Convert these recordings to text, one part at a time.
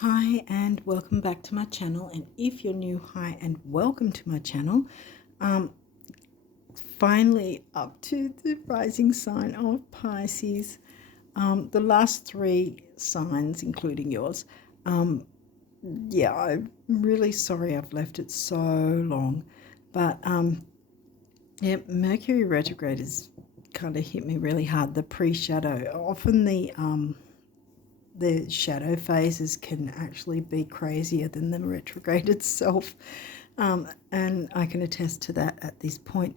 Hi and welcome back to my channel, and if you're new, hi and welcome to my channel. Finally up to the rising sign of Pisces. The last three signs, including yours. Yeah, I'm really sorry I've left it so long, but yeah, Mercury retrograde has kind of hit me really hard. The pre-shadow, often the shadow phases can actually be crazier than the retrograde itself. And I can attest to that at this point.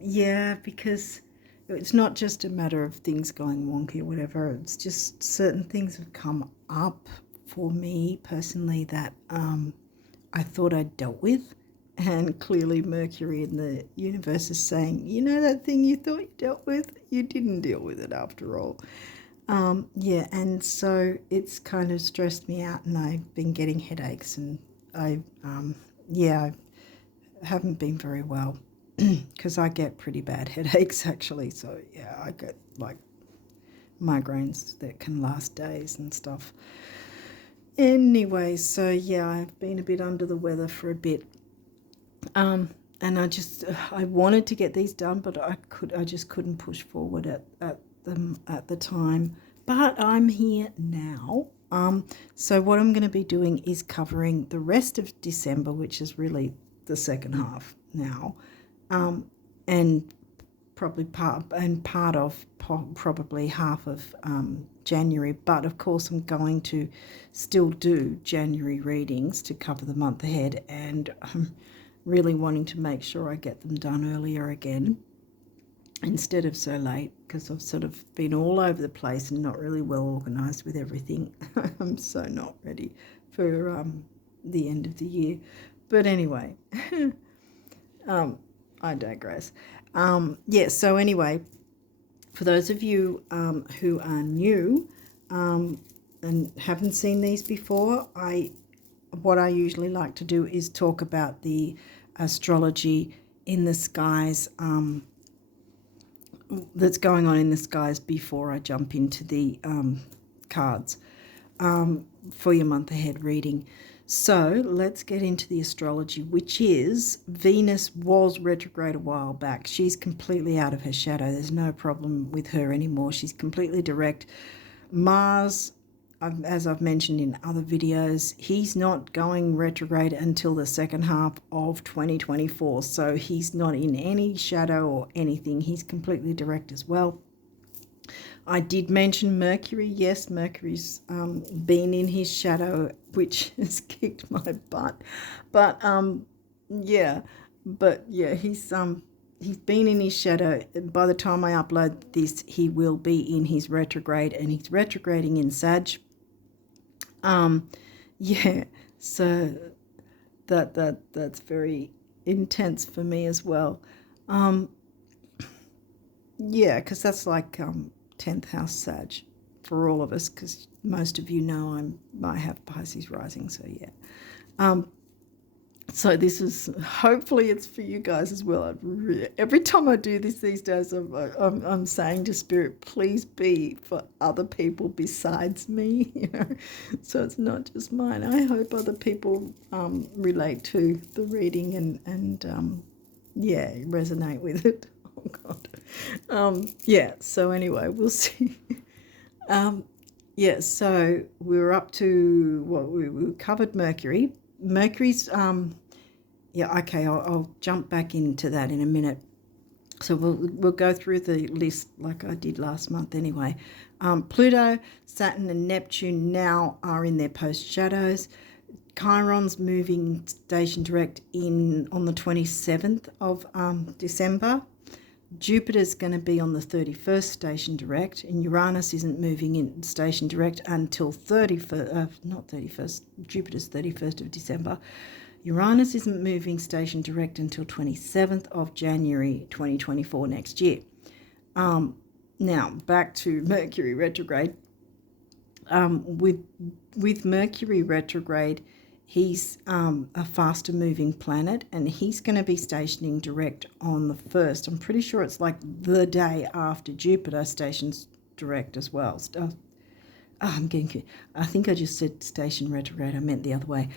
Yeah, because it's not just a matter of things going wonky or whatever. It's just certain things have come up for me personally that I thought I'd dealt with. And clearly Mercury in the universe is saying, you know, that thing you thought you dealt with, you didn't deal with it after all. Yeah, and so it's kind of stressed me out, and I've been getting headaches, and I haven't been very well because I get pretty bad headaches actually. So yeah, I get like migraines that can last days and stuff. Anyway, so yeah, I've been a bit under the weather for a bit. And I wanted to get these done, but I just couldn't push forward at them at the time. But I'm here now. So what I'm going to be doing is covering the rest of December, which is really the second half now, and part of probably half of January. But of course, I'm going to still do January readings to cover the month ahead, and really wanting to make sure I get them done earlier again instead of so late, because I've sort of been all over the place and not really well organised with everything. I'm so not ready for the end of the year. But anyway, I digress. Yeah, so anyway, for those of you who are new and haven't seen these before, what I usually like to do is talk about the astrology in the skies that's going on in the skies before I jump into the cards for your month ahead reading. So let's get into the astrology, which is Venus was retrograde a while back. She's completely out of her shadow. There's no problem with her anymore. She's completely direct. Mars, as I've mentioned in other videos, he's not going retrograde until the second half of 2024. So he's not in any shadow or anything. He's completely direct as well. I did mention Mercury. Yes, Mercury's been in his shadow, which has kicked my butt. But yeah, he's been in his shadow. By the time I upload this, he will be in his retrograde, and he's retrograding in Sag. Yeah, so that's very intense for me as well. Yeah, because that's like 10th house Sag for all of us, because most of you know I have Pisces rising, so yeah. So this is, hopefully it's for you guys as well. Every time I do this these days, I'm saying to Spirit, please be for other people besides me, you know, so it's not just mine. I hope other people relate to the reading and yeah, resonate with it. Oh God. Yeah, so anyway, we'll see. Yeah, so we were up to what we covered Mercury. Mercury's yeah, okay, I'll jump back into that in a minute. So we'll go through the list like I did last month anyway. Pluto, Saturn and Neptune now are in their post shadows. Chiron's moving station direct on the 27th of December. Jupiter's going to be on the 31st station direct, and Uranus isn't moving in station direct until not 31st, Jupiter's 31st of December. Uranus isn't moving station direct until 27th of January 2024 next year. Now, back to Mercury retrograde. With Mercury retrograde, he's a faster moving planet, and he's going to be stationing direct on the 1st. I'm pretty sure it's like the day after Jupiter stations direct as well. Oh, I think I just said station retrograde. I meant the other way,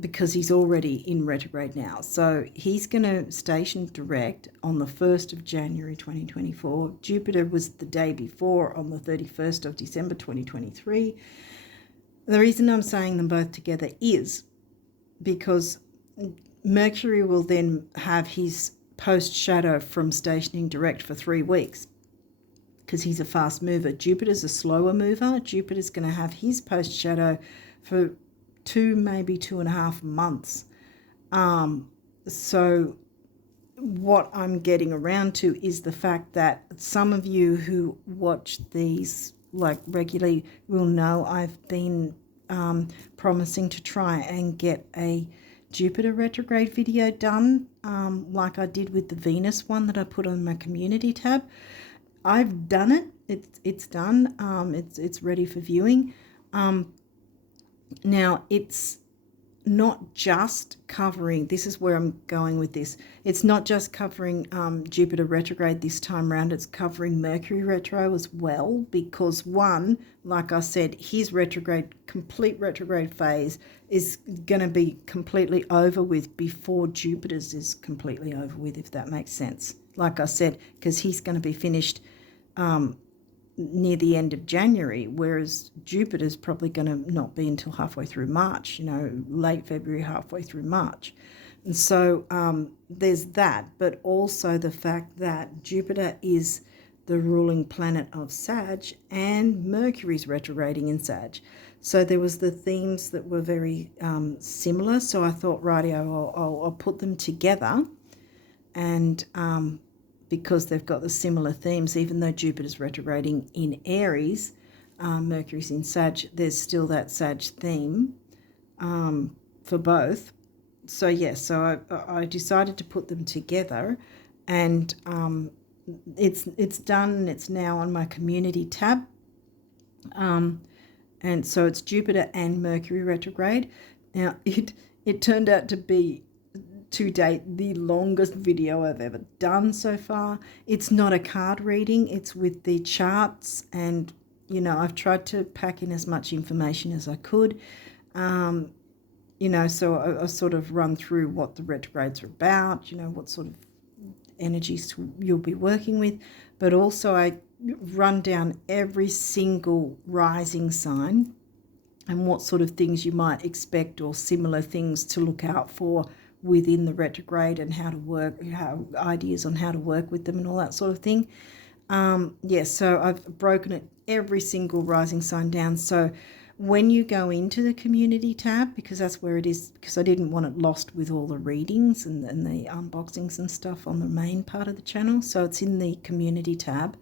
because he's already in retrograde now. So he's going to station direct on the 1st of January 2024. Jupiter was the day before on the 31st of December 2023. The reason I'm saying them both together is because Mercury will then have his post shadow from stationing direct for 3 weeks, because he's a fast mover. Jupiter's a slower mover. Jupiter's going to have his post shadow for 2, maybe 2.5 months. So what I'm getting around to is the fact that some of you who watch these like regularly will know I've been promising to try and get a Jupiter retrograde video done, like I did with the Venus one that I put on my community tab. I've done it. It's done. It's ready for viewing. Now it's not just covering. This is where I'm going with this. It's not just covering Jupiter retrograde this time around. It's covering Mercury retro as well, because one, like I said, his complete retrograde phase is going to be completely over with before Jupiter's is completely over with, if that makes sense. Like I said, because he's going to be finished near the end of January, whereas Jupiter's probably going to not be until halfway through March, late February, halfway through March. And so there's that, but also the fact that Jupiter is the ruling planet of Sag and Mercury's retrograding in Sag. So there was the themes that were very similar. So I thought, rightio, I'll put them together, and because they've got the similar themes, even though Jupiter's retrograding in Aries, Mercury's in Sag, there's still that Sag theme for both. So yes, so I decided to put them together, and it's done. It's now on my community tab, and so it's Jupiter and Mercury retrograde. Now it turned out to be, to date, the longest video I've ever done so far. It's not a card reading, it's with the charts, and I've tried to pack in as much information as I could. So I sort of run through what the retrogrades are about, what sort of energies you'll be working with, but also I run down every single rising sign and what sort of things you might expect or similar things to look out for within the retrograde, and how to work, ideas on how to work with them and all that sort of thing. So I've broken it, every single rising sign down. So when you go into the community tab, because that's where it is, because I didn't want it lost with all the readings and the unboxings and stuff on the main part of the channel, so it's in the community tab.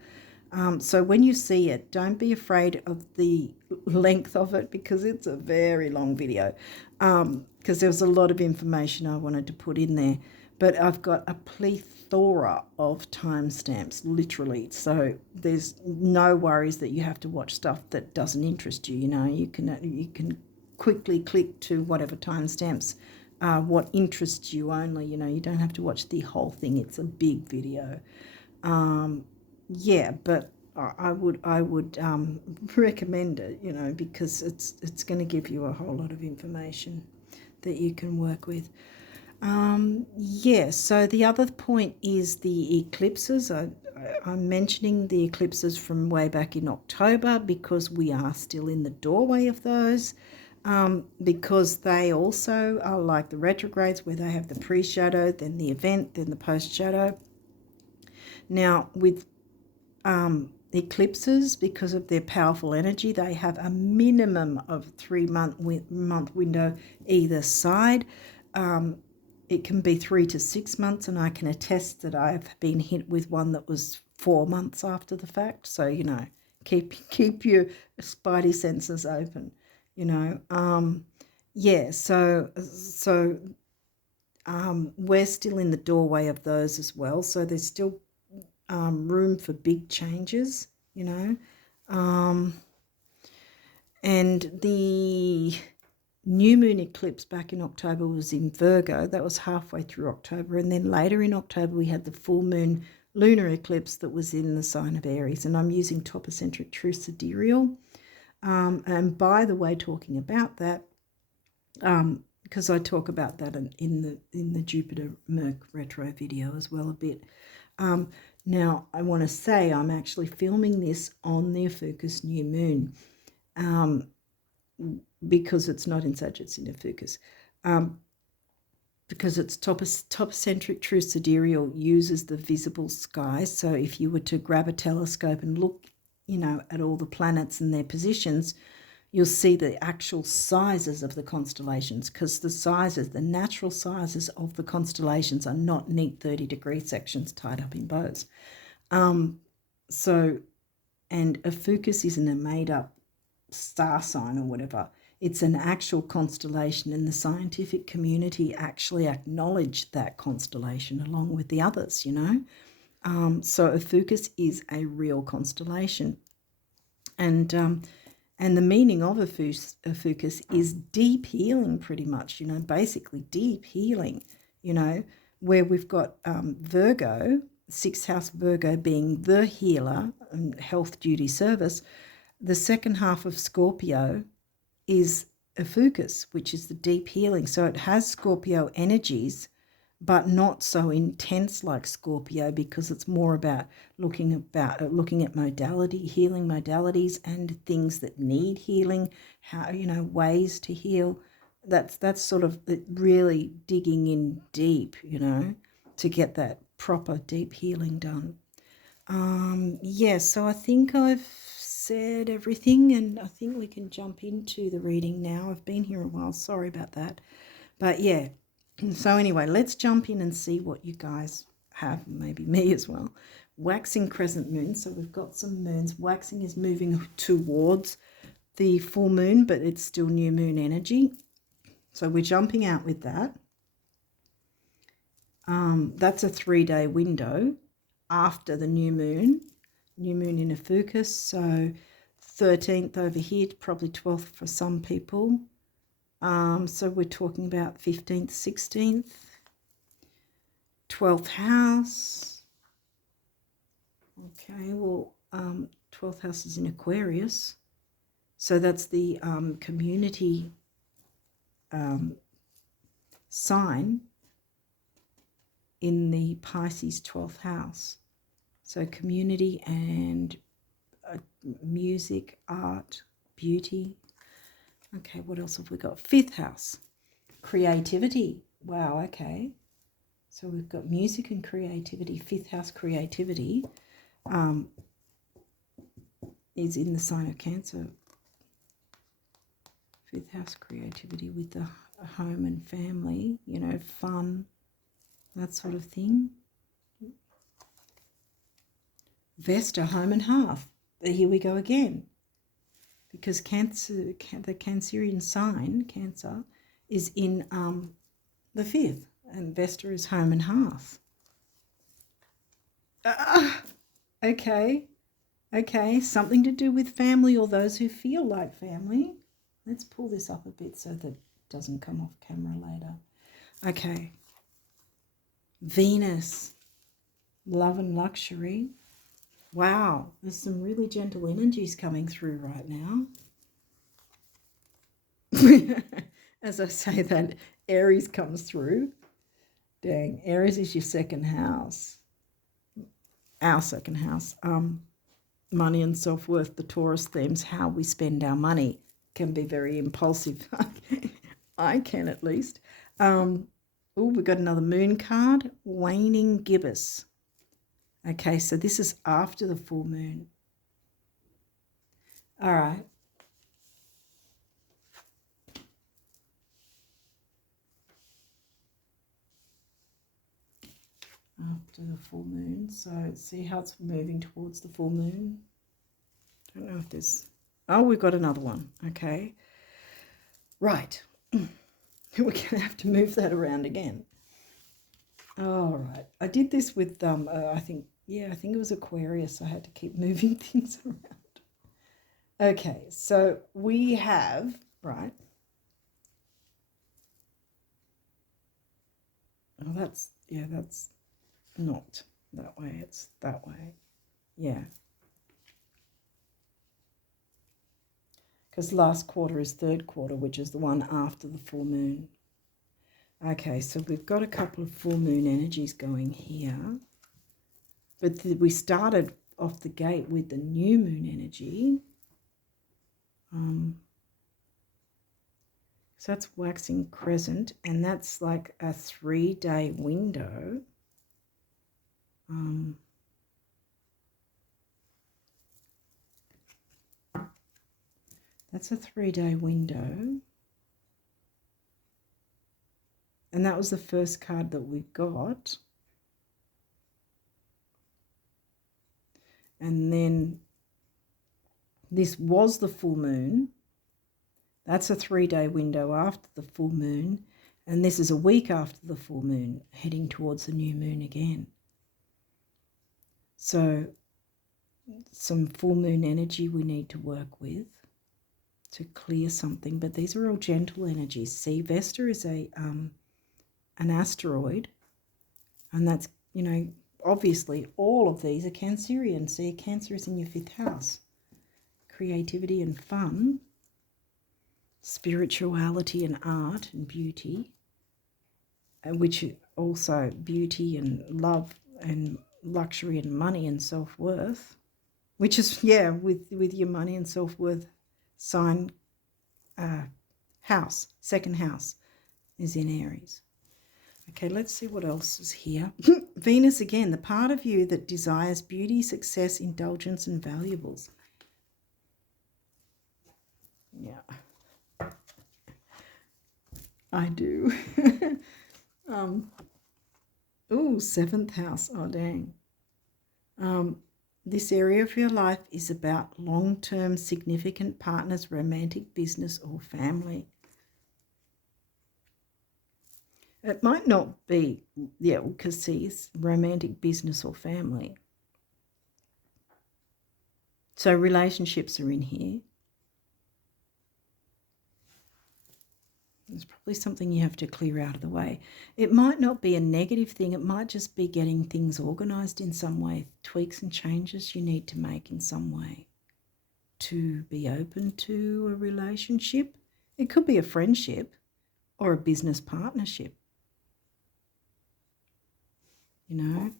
So when you see it, don't be afraid of the length of it, because it's a very long video, because there was a lot of information I wanted to put in there. But I've got a plethora of timestamps, literally. So there's no worries that you have to watch stuff that doesn't interest you. You can quickly click to whatever timestamps what interests you only. You don't have to watch the whole thing. It's a big video. But I would recommend it, because it's going to give you a whole lot of information that you can work with. So the other point is the eclipses. I'm mentioning the eclipses from way back in October because we are still in the doorway of those, because they also are like the retrogrades, where they have the pre-shadow, then the event, then the post-shadow. Now with eclipses, because of their powerful energy, they have a minimum of 3-month window either side. It can be 3 to 6 months, and I can attest that I've been hit with one that was 4 months after the fact. So keep your spidey senses open. We're still in the doorway of those as well. So there's still room for big changes, and the new moon eclipse back in October was in Virgo. That was halfway through October, and then later in October we had the full moon lunar eclipse that was in the sign of Aries, and I'm using topocentric true sidereal. And by the way, talking about that, because I talk about that in the Jupiter Merc retro video as well a bit. Now, I want to say I'm actually filming this on the Ophiuchus new moon, because it's not in Sag, it's in Ophiuchus. Because it's topocentric true sidereal uses the visible sky. So if you were to grab a telescope and look, at all the planets and their positions, you'll see the actual sizes of the constellations, because the natural sizes of the constellations are not neat 30-degree sections tied up in bows. And Ophiuchus isn't a made-up star sign or whatever. It's an actual constellation, and the scientific community actually acknowledge that constellation along with the others, So Ophiuchus is a real constellation. And the meaning of Ophiuchus is deep healing, pretty much, basically deep healing, where we've got Virgo, 6th house Virgo being the healer and health, duty, service. The second half of Scorpio is Ophiuchus, which is the deep healing. So it has Scorpio energies, but not so intense like Scorpio, because it's more about looking at modality, healing modalities and things that need healing, how, ways to heal. That's sort of really digging in deep, to get that proper deep healing done. So I think I've said everything, and I think we can jump into the reading now. I've been here a while, sorry about that. But yeah, so anyway, let's jump in and see what you guys have, maybe me as well. Waxing crescent moon, so we've got some moons. Waxing is moving towards the full moon, but it's still new moon energy. So we're jumping out with that. That's a 3-day window after the new moon in Ophiuchus. So 13th over here, probably 12th for some people. So we're talking about 15th, 16th, 12th house. Okay, well, 12th house is in Aquarius. So that's the community sign in the Pisces 12th house. So community and music, art, beauty. Okay, what else have we got? 5th house, creativity. Wow, okay. So we've got music and creativity. 5th house creativity is in the sign of Cancer. 5th house creativity with the home and family, fun, that sort of thing. Vesta, home and hearth. Here we go again. Because Cancer, the Cancerian sign, Cancer, is in the 5th, and Vesta is home and hearth. Okay, something to do with family or those who feel like family. Let's pull this up a bit so that it doesn't come off camera later. Okay, Venus, love and luxury. Wow, there's some really gentle energies coming through right now. As I say that, Aries comes through. Dang, Aries is your second house. Our second house. Money and self-worth, the Taurus themes, how we spend our money can be very impulsive. I can, at least. We've got another moon card, waning gibbous. Okay, so this is after the full moon. All right. After the full moon. So see how it's moving towards the full moon. I don't know if there's... Oh, we've got another one. Okay. Right. We're going to have to move that around again. All right. I did this with, I think it was Aquarius. I had to keep moving things around. Okay, so we have, right. Oh, that's not that way. It's that way. Yeah. because last quarter is third quarter, which is the one after the full moon. Okay, so we've got a couple of full moon energies going here. But we started off the gate with the new moon energy. So that's waxing crescent, and that's like a 3-day window. That's a 3-day window. And that was the first card that we got. And then this was the full moon. That's a 3-day window after the full moon. And this is a week after the full moon, heading towards the new moon again. So some full moon energy we need to work with to clear something. But these are all gentle energies. See, Vesta is an asteroid. And that's, you know, obviously all of these are Cancerian. See, Cancer is in your 5th house. Creativity and fun. Spirituality and art and beauty, which also beauty and love and luxury and money and self-worth, which is, yeah, with your money and self-worth sign, house, 2nd house is in Aries. Okay, let's see what else is here. Venus again, the part of you that desires beauty, success, indulgence and valuables. Yeah. I do. Oh, 7th house. Oh, dang. This area of your life is about long-term significant partners, romantic, business or family. It might not be, yeah, because see, it's romantic, business or family. So relationships are in here. There's probably something you have to clear out of the way. It might not be a negative thing. It might just be getting things organised in some way, tweaks and changes you need to make in some way to be open to a relationship. It could be a friendship or a business partnership. You know,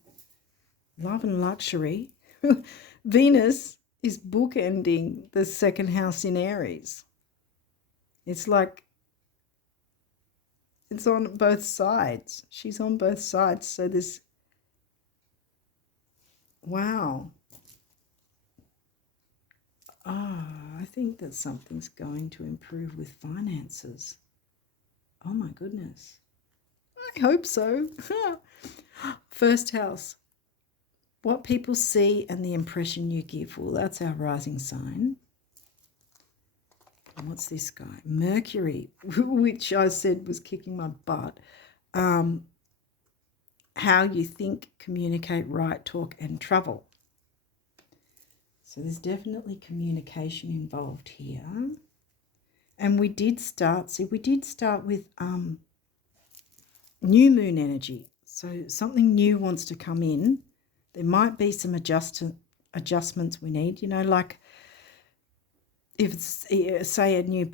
love and luxury. Venus is bookending the 2nd house in Aries. It's like, it's on both sides. She's on both sides. So this, wow. I think that something's going to improve with finances. Oh my goodness. I hope so. 1st house. What people see and the impression you give. Well, that's our rising sign. What's this guy? Mercury, which I said was kicking my butt. How you think, communicate, write, talk, and travel. So there's definitely communication involved here. And we did start with new moon energy. So something new wants to come in. There might be some adjustments we need, you know, like if it's, say, a new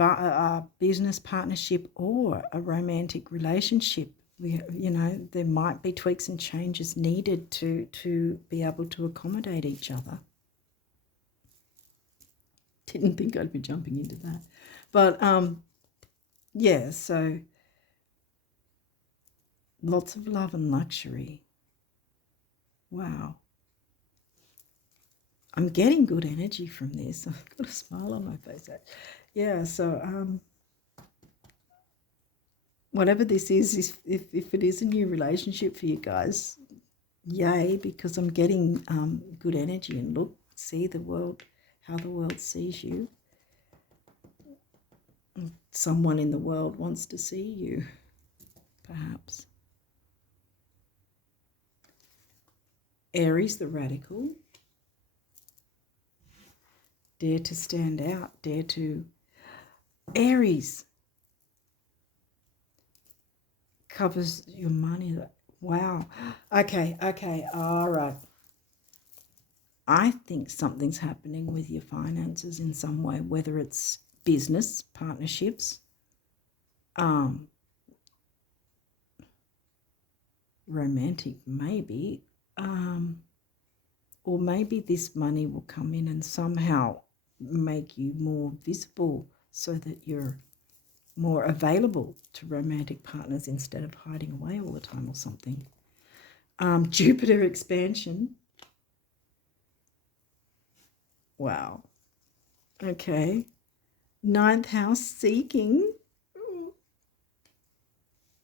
business partnership or a romantic relationship, you know, there might be tweaks and changes needed to be able to accommodate each other. Didn't think I'd be jumping into that. But, yeah, so lots of love and luxury. Wow. I'm getting good energy from this. I've got a smile on my face. Yeah, so whatever this is if it is a new relationship for you guys, yay, because I'm getting good energy and look, see the world, how the world sees you. Someone in the world wants to see you, perhaps. Aries, the radical. Dare to stand out, dare to... Aries covers your money. Wow. Okay, all right. I think something's happening with your finances in some way, whether it's business partnerships, romantic maybe, or maybe this money will come in and somehow make you more visible so that you're more available to romantic partners instead of hiding away all the time or something. Jupiter expansion. Wow. Okay. 9th house seeking.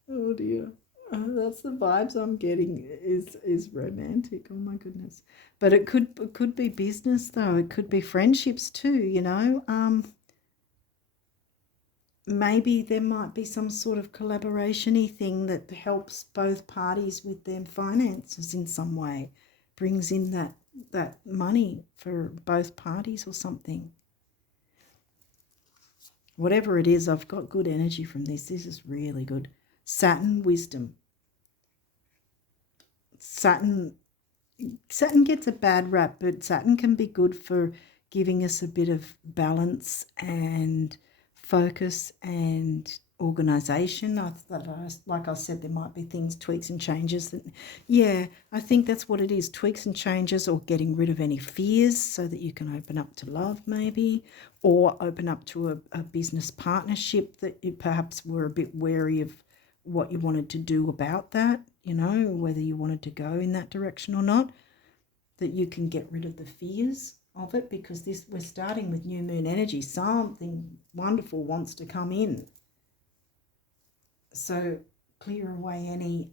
Oh dear. That's the vibes I'm getting is romantic. Oh my goodness. But it could be business though. It could be friendships too, you know. Maybe there might be some sort of collaboration-y thing that helps both parties with their finances in some way, brings in that money for both parties or something. Whatever it is, I've got good energy from this. This is really good. Saturn wisdom. Saturn gets a bad rap, but Saturn can be good for giving us a bit of balance and focus and organisation. Like I said, there might be things, tweaks and changes that, yeah, I think that's what it is, tweaks and changes, or getting rid of any fears so that you can open up to love maybe, or open up to a business partnership that you perhaps were a bit wary of what you wanted to do about that, you know, whether you wanted to go in that direction or not, that you can get rid of the fears of it, because we're starting with new moon energy. Something wonderful wants to come in. So clear away any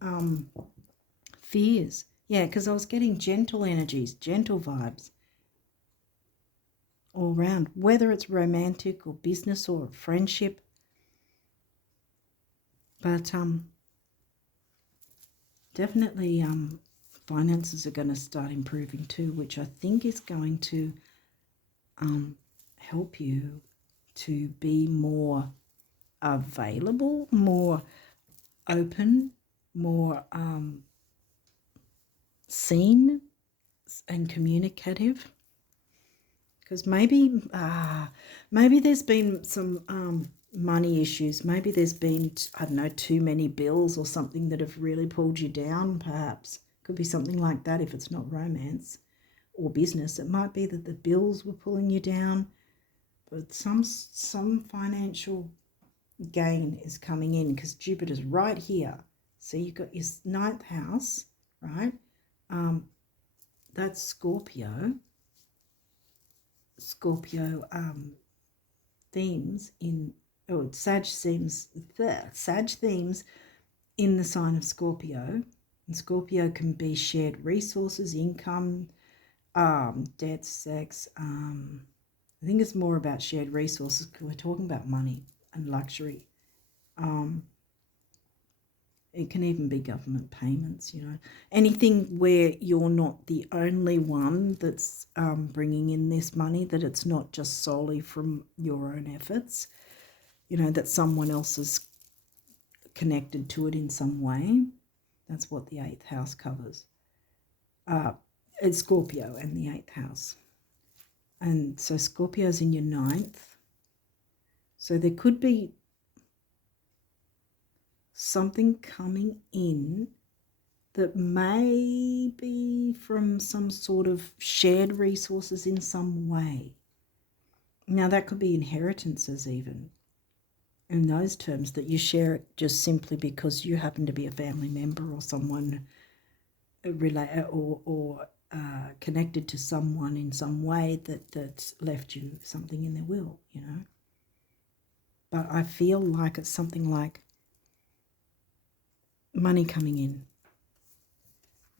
fears. Yeah, because I was getting gentle energies, gentle vibes all around, whether it's romantic or business or friendship. But definitely finances are going to start improving too, which I think is going to help you to be more available, more open, more seen and communicative. Because maybe there's been some money issues. Maybe there's been, I don't know, too many bills or something that have really pulled you down, perhaps. Could be something like that if it's not romance or business. It might be that the bills were pulling you down, but some financial gain is coming in because Jupiter's right here. So you've got your 9th house, right? That's Scorpio themes in, Sag themes in the sign of Scorpio. And Scorpio can be shared resources, income, debt, sex. I think it's more about shared resources because we're talking about money and luxury. It can even be government payments, you know. Anything where you're not the only one that's bringing in this money, that it's not just solely from your own efforts, you know, that someone else is connected to it in some way. That's what the 8th house covers. It's Scorpio and the 8th house. And so Scorpio's in your 9th. So there could be something coming in that may be from some sort of shared resources in some way. Now that could be inheritances even, in those terms, that you share it just simply because you happen to be a family member or someone related or connected to someone in some way that's left you something in their will, you know. But I feel like it's something like money coming in,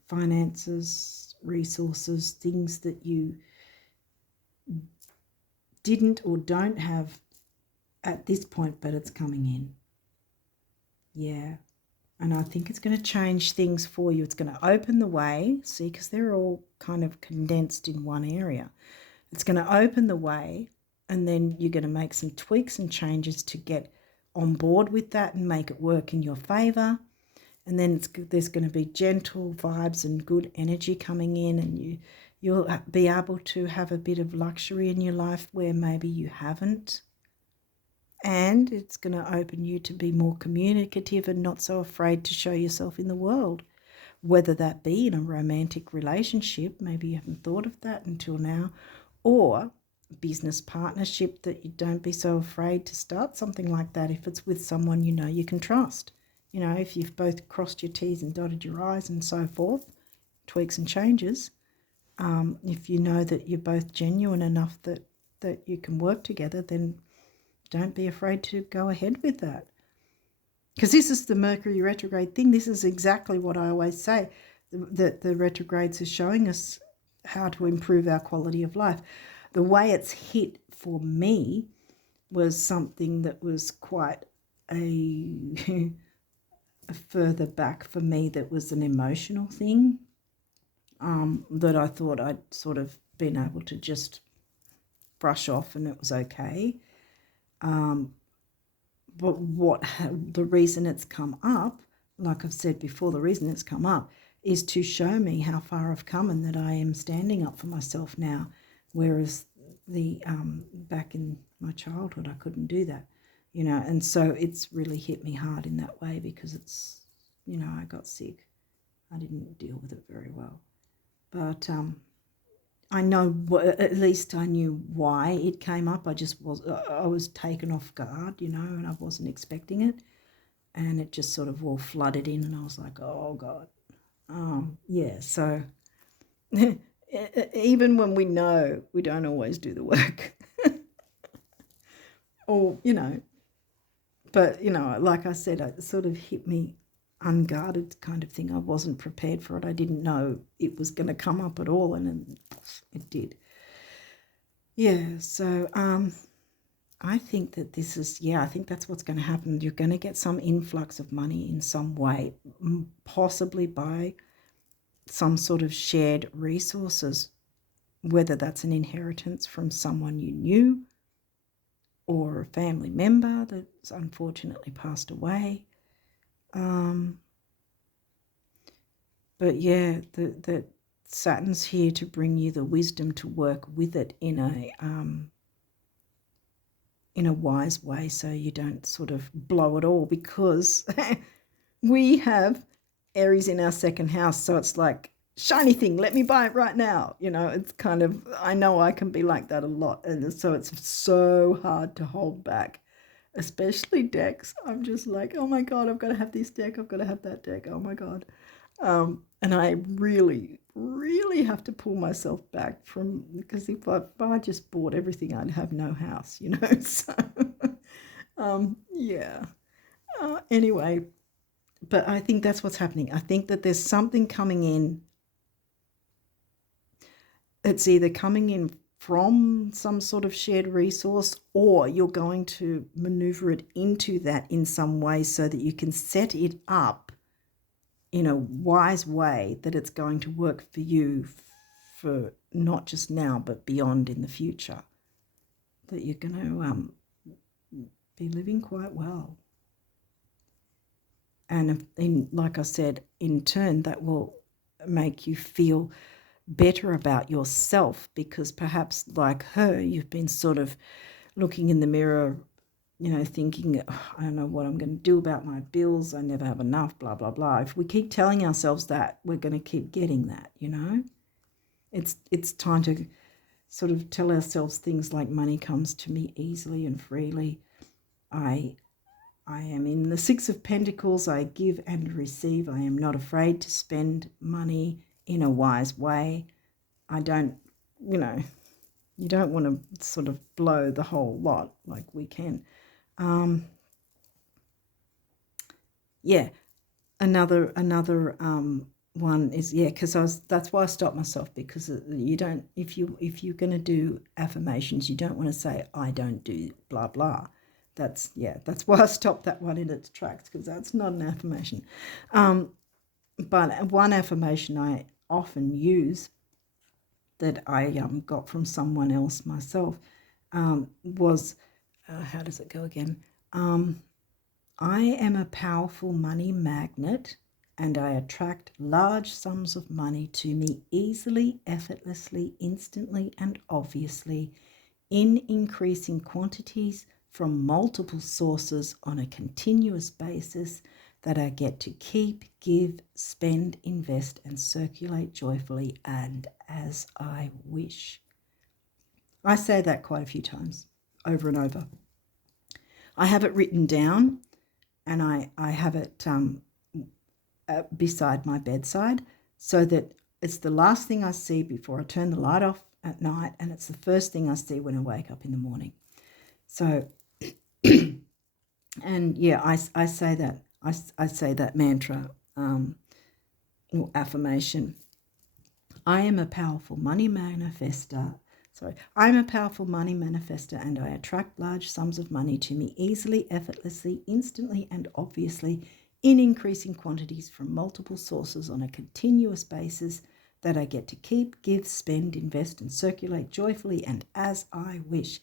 finances, resources, things that you didn't or don't have at this point, but it's coming in. Yeah. And I think it's going to change things for you. It's going to open the way, see, because they're all kind of condensed in one area. It's going to open the way, and then you're going to make some tweaks and changes to get on board with that and make it work in your favour. And then there's going to be gentle vibes and good energy coming in, and you'll be able to have a bit of luxury in your life where maybe you haven't And it's going to open you to be more communicative and not so afraid to show yourself in the world, whether that be in a romantic relationship, maybe you haven't thought of that until now, or business partnership, that you don't be so afraid to start something like that if it's with someone you know you can trust. You know, if you've both crossed your T's and dotted your I's and so forth, tweaks and changes, if you know that you're both genuine enough that you can work together, then don't be afraid to go ahead with that. Because this is the Mercury retrograde thing. This is exactly what I always say, that the retrogrades are showing us how to improve our quality of life. The way it's hit for me was something that was quite a further back for me, that was an emotional thing, that I thought I'd sort of been able to just brush off and it was okay. But the reason it's come up, like I've said before, the reason it's come up is to show me how far I've come and that I am standing up for myself now, whereas the back in my childhood I couldn't do that, you know. And so it's really hit me hard in that way, because it's, you know, I got sick. I didn't deal with it very well. But I know, at least I knew why it came up. I was taken off guard, you know, and I wasn't expecting it. And it just sort of all flooded in, and I was like, oh, God. Yeah, so even when we know, we don't always do the work. Or, you know, but, you know, like I said, it sort of hit me unguarded kind of thing. I wasn't prepared for it. I didn't know it was going to come up at all, and it did. Yeah, so I think that this is, I think that's what's going to happen. You're going to get some influx of money in some way, possibly by some sort of shared resources, whether that's an inheritance from someone you knew or a family member that's unfortunately passed away. But yeah, that Saturn's here to bring you the wisdom to work with it in a wise way, so you don't sort of blow it all, because we have Aries in our second house, so it's like, shiny thing, let me buy it right now. You know, it's kind of, I know I can be like that a lot, and so it's so hard to hold back, especially decks. I'm just like, oh my God, I've got to have this deck, I've got to have that deck, oh my God. And I really, really have to pull myself back from, because if I just bought everything, I'd have no house, you know. So, yeah. Anyway, but I think that's what's happening. I think that there's something coming in. It's either coming in from some sort of shared resource, or you're going to maneuver it into that in some way so that you can set it up in a wise way that it's going to work for you for not just now but beyond in the future, that you're going to be living quite well. And like I said, in turn that will make you feel better about yourself, because perhaps like her, you've been sort of looking in the mirror, you know, thinking, oh, I don't know what I'm going to do about my bills, I never have enough, blah, blah, blah. If we keep telling ourselves that, we're going to keep getting that, you know. It's time to sort of tell ourselves things like, money comes to me easily and freely. I am in the Six of Pentacles, I give and receive. I am not afraid to spend money in a wise way. I don't, you know, you don't want to sort of blow the whole lot like we can. Yeah, another one is, because that's why I stopped myself, because you don't, if you're going to do affirmations, you don't want to say, I don't do blah blah. That's why I stopped that one in its tracks, because that's not an affirmation. But one affirmation I often use that I got from someone else myself was, how does it go again? I am a powerful money magnet, and I attract large sums of money to me easily, effortlessly, instantly, and obviously, in increasing quantities from multiple sources on a continuous basis that I get to keep, give, spend, invest, and circulate joyfully and as I wish. I say that quite a few times, over and over. I have it written down, and I have it beside my bedside, so that it's the last thing I see before I turn the light off at night, and it's the first thing I see when I wake up in the morning. So, and yeah, I say that. I say that mantra or affirmation. I am a powerful money manifester. I'm a powerful money manifester, and I attract large sums of money to me easily, effortlessly, instantly, and obviously in increasing quantities from multiple sources on a continuous basis that I get to keep, give, spend, invest, and circulate joyfully and as I wish.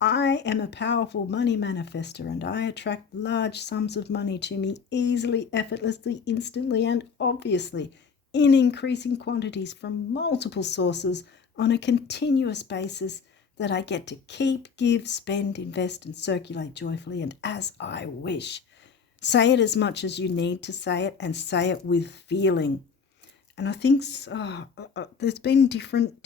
I am a powerful money manifester, and I attract large sums of money to me easily, effortlessly, instantly, and obviously in increasing quantities from multiple sources on a continuous basis that I get to keep, give, spend, invest, and circulate joyfully and as I wish. Say it as much as you need to say it, and say it with feeling. And I think there's been different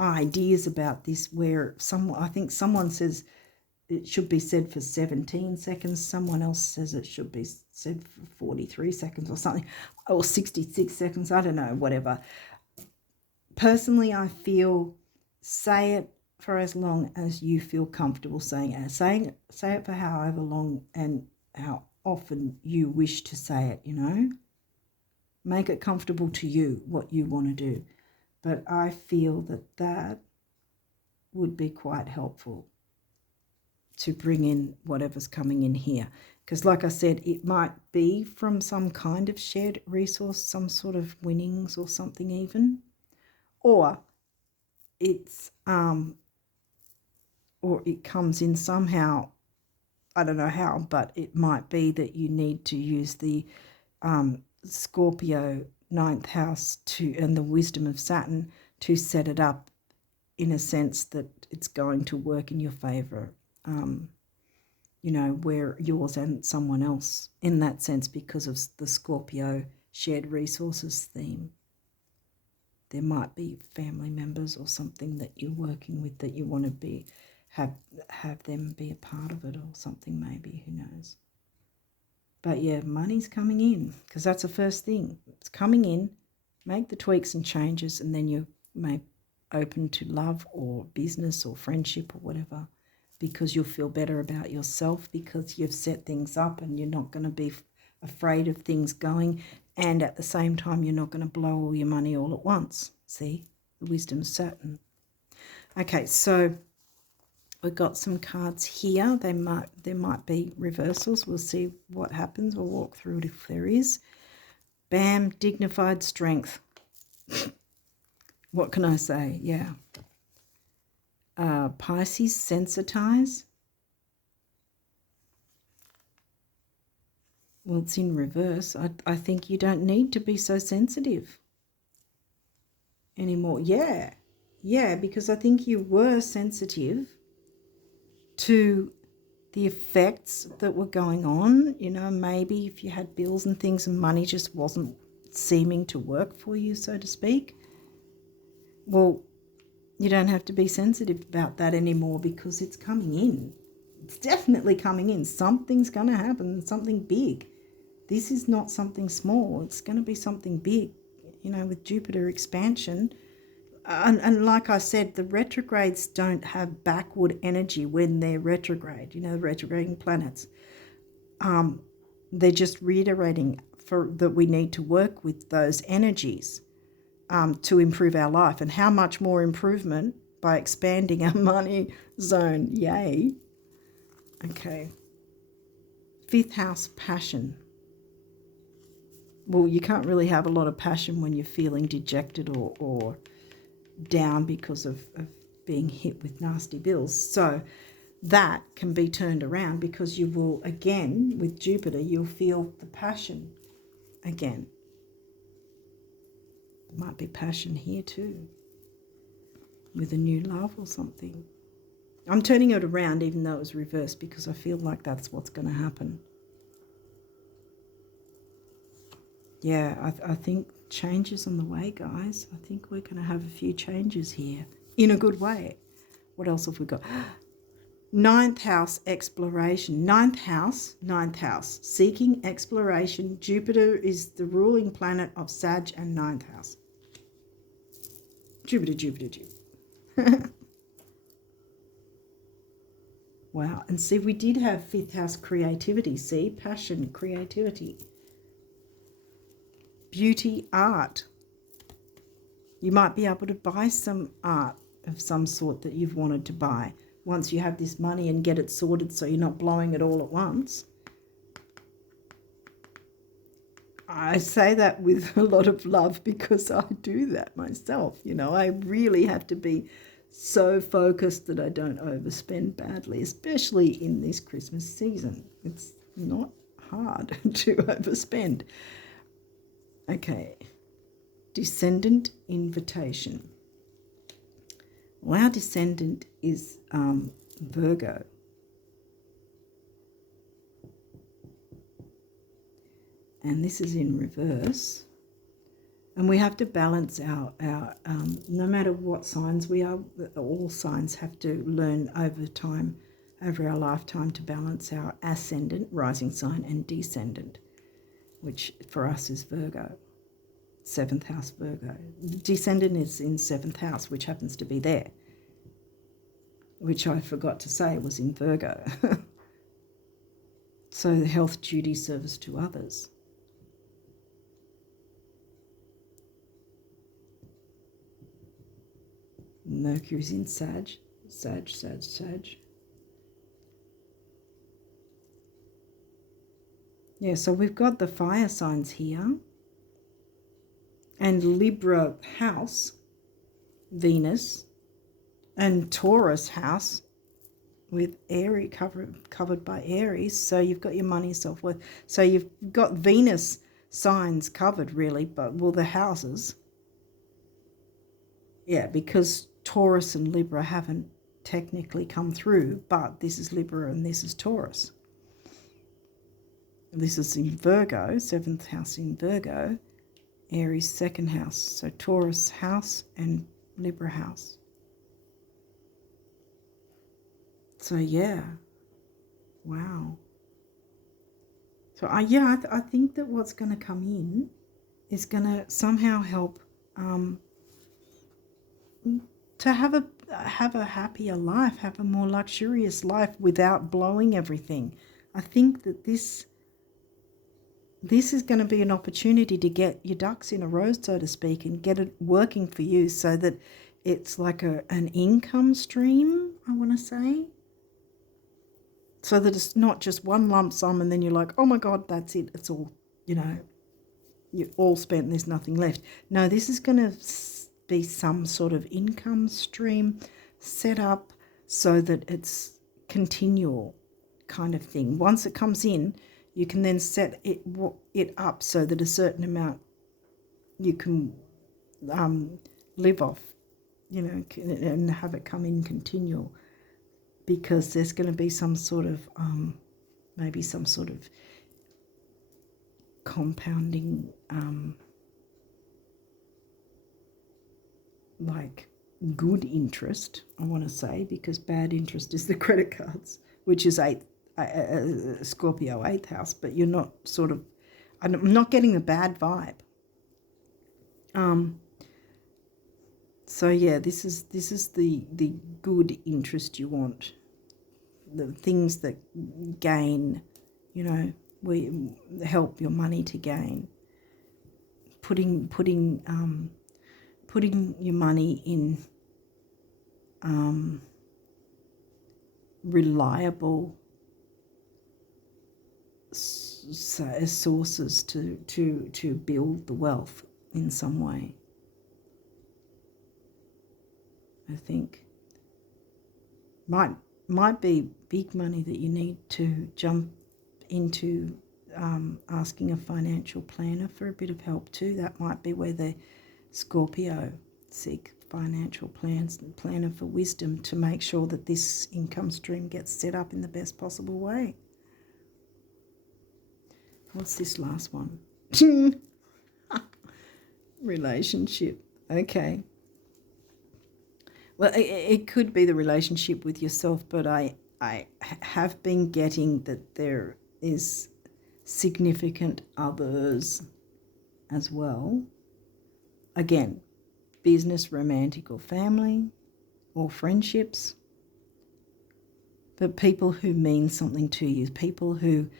ideas about this, where I think someone says it should be said for 17 seconds. Someone else says it should be said for 43 seconds or something, or 66 seconds. I don't know, whatever. Personally, I feel say it for as long as you feel comfortable saying it. Say it for however long and how often you wish to say it, Make it comfortable to you, what you want to do. But I feel that would be quite helpful to bring in whatever's coming in here. Because like I said, it might be from some kind of shared resource, some sort of winnings or something even. Or it's or it comes in somehow, I don't know how, but it might be that you need to use the Scorpio 9th house and the wisdom of Saturn to set it up in a sense that it's going to work in your favor, where yours and someone else in that sense, because of the Scorpio shared resources theme. There might be family members or something that you're working with that you want to have them be a part of it or something, maybe, who knows. But yeah, money's coming in, because that's the first thing. It's coming in. Make the tweaks and changes, and then you may open to love or business or friendship or whatever, because you'll feel better about yourself, because you've set things up and you're not going to be afraid of things going, and at the same time you're not going to blow all your money all at once. See, the wisdom of Saturn. Okay, so we've got some cards here. There might be reversals. We'll see what happens. We'll walk through it if there is. Bam, dignified strength. What can I say? Yeah. Pisces, sensitize. Well, it's in reverse. I think you don't need to be so sensitive anymore. Yeah, because I think you were sensitive to the effects that were going on. Maybe if you had bills and things and money just wasn't seeming to work for you, so to speak. Well, you don't have to be sensitive about that anymore, because it's coming in. It's definitely coming in. Something's going to happen, something big. This is not something small. It's going to be something big, with Jupiter expansion. And like I said, the retrogrades don't have backward energy when they're retrograde, the retrograding planets. They're just reiterating that we need to work with those energies to improve our life. And how much more improvement by expanding our money zone. Yay. Okay. 5th house, passion. Well, you can't really have a lot of passion when you're feeling dejected or down because of being hit with nasty bills. So that can be turned around, because you will, again, with Jupiter, you'll feel the passion again. Might be passion here too, with a new love or something. I'm turning it around even though it was reversed because I feel like that's what's going to happen. Yeah, I think change is on the way, guys. I think we're going to have a few changes here in a good way. What else have we got? Ninth house, exploration. Ninth house, seeking exploration. Jupiter is the ruling planet of Sag and ninth house. Jupiter. Wow. And see, we did have fifth house, creativity. See, passion, creativity. Beauty, art. You might be able to buy some art of some sort that you've wanted to buy once you have this money and get it sorted so you're not blowing it all at once. I say that with a lot of love because I do that myself. You know, I really have to be so focused that I don't overspend badly, especially in this Christmas season. It's not hard to overspend. Okay. Descendant invitation. Well, our descendant is Virgo. And this is in reverse. And we have to balance our no matter what signs we are, all signs have to learn over time, over our lifetime, to balance our ascendant, rising sign, and descendant, which for us is Virgo. 7th house Virgo. Descendant is in 7th house, which happens to be there, which I forgot to say was in Virgo. So the health, duty, service to others. Mercury's in Sag. Yeah, so we've got the fire signs here. And Libra house, Venus, and Taurus house with Aries, covered by Aries. So you've got your money, self-worth. So you've got Venus signs covered, really, but, well, the houses. Yeah, because Taurus and Libra haven't technically come through, but this is Libra and this is Taurus. This is in Virgo, 7th house in Virgo. Aries 2nd house, so Taurus house and Libra house. So yeah, wow. So I think that what's going to come in is going to somehow help to have a happier life, have a more luxurious life without blowing everything. I think that this is going to be an opportunity to get your ducks in a row, so to speak, and get it working for you so that it's like an income stream, I want to say. So that it's not just one lump sum and then you're like, oh my God, that's it. It's all, you're all spent and there's nothing left. No, this is going to be some sort of income stream set up so that it's continual kind of thing. Once it comes in, you can then set it up so that a certain amount you can live off, and have it come in continual, because there's going to be some sort of, maybe some sort of compounding, like good interest, I want to say, because bad interest is the credit cards, which is Scorpio 8th house, but you're not sort of, I'm not getting the bad vibe. So yeah, this is the good interest you want, the things that gain, we help your money to gain. Putting your money in reliable sources to build the wealth in some way. I think might be big money that you need to jump into, asking a financial planner for a bit of help too. That might be where the Scorpio seek financial plans and planner for wisdom to make sure that this income stream gets set up in the best possible way. What's this last one? Relationship. Okay. Well, it could be the relationship with yourself, but I have been getting that there is significant others as well. Again, business, romantic or family or friendships. But people who mean something to you, people who've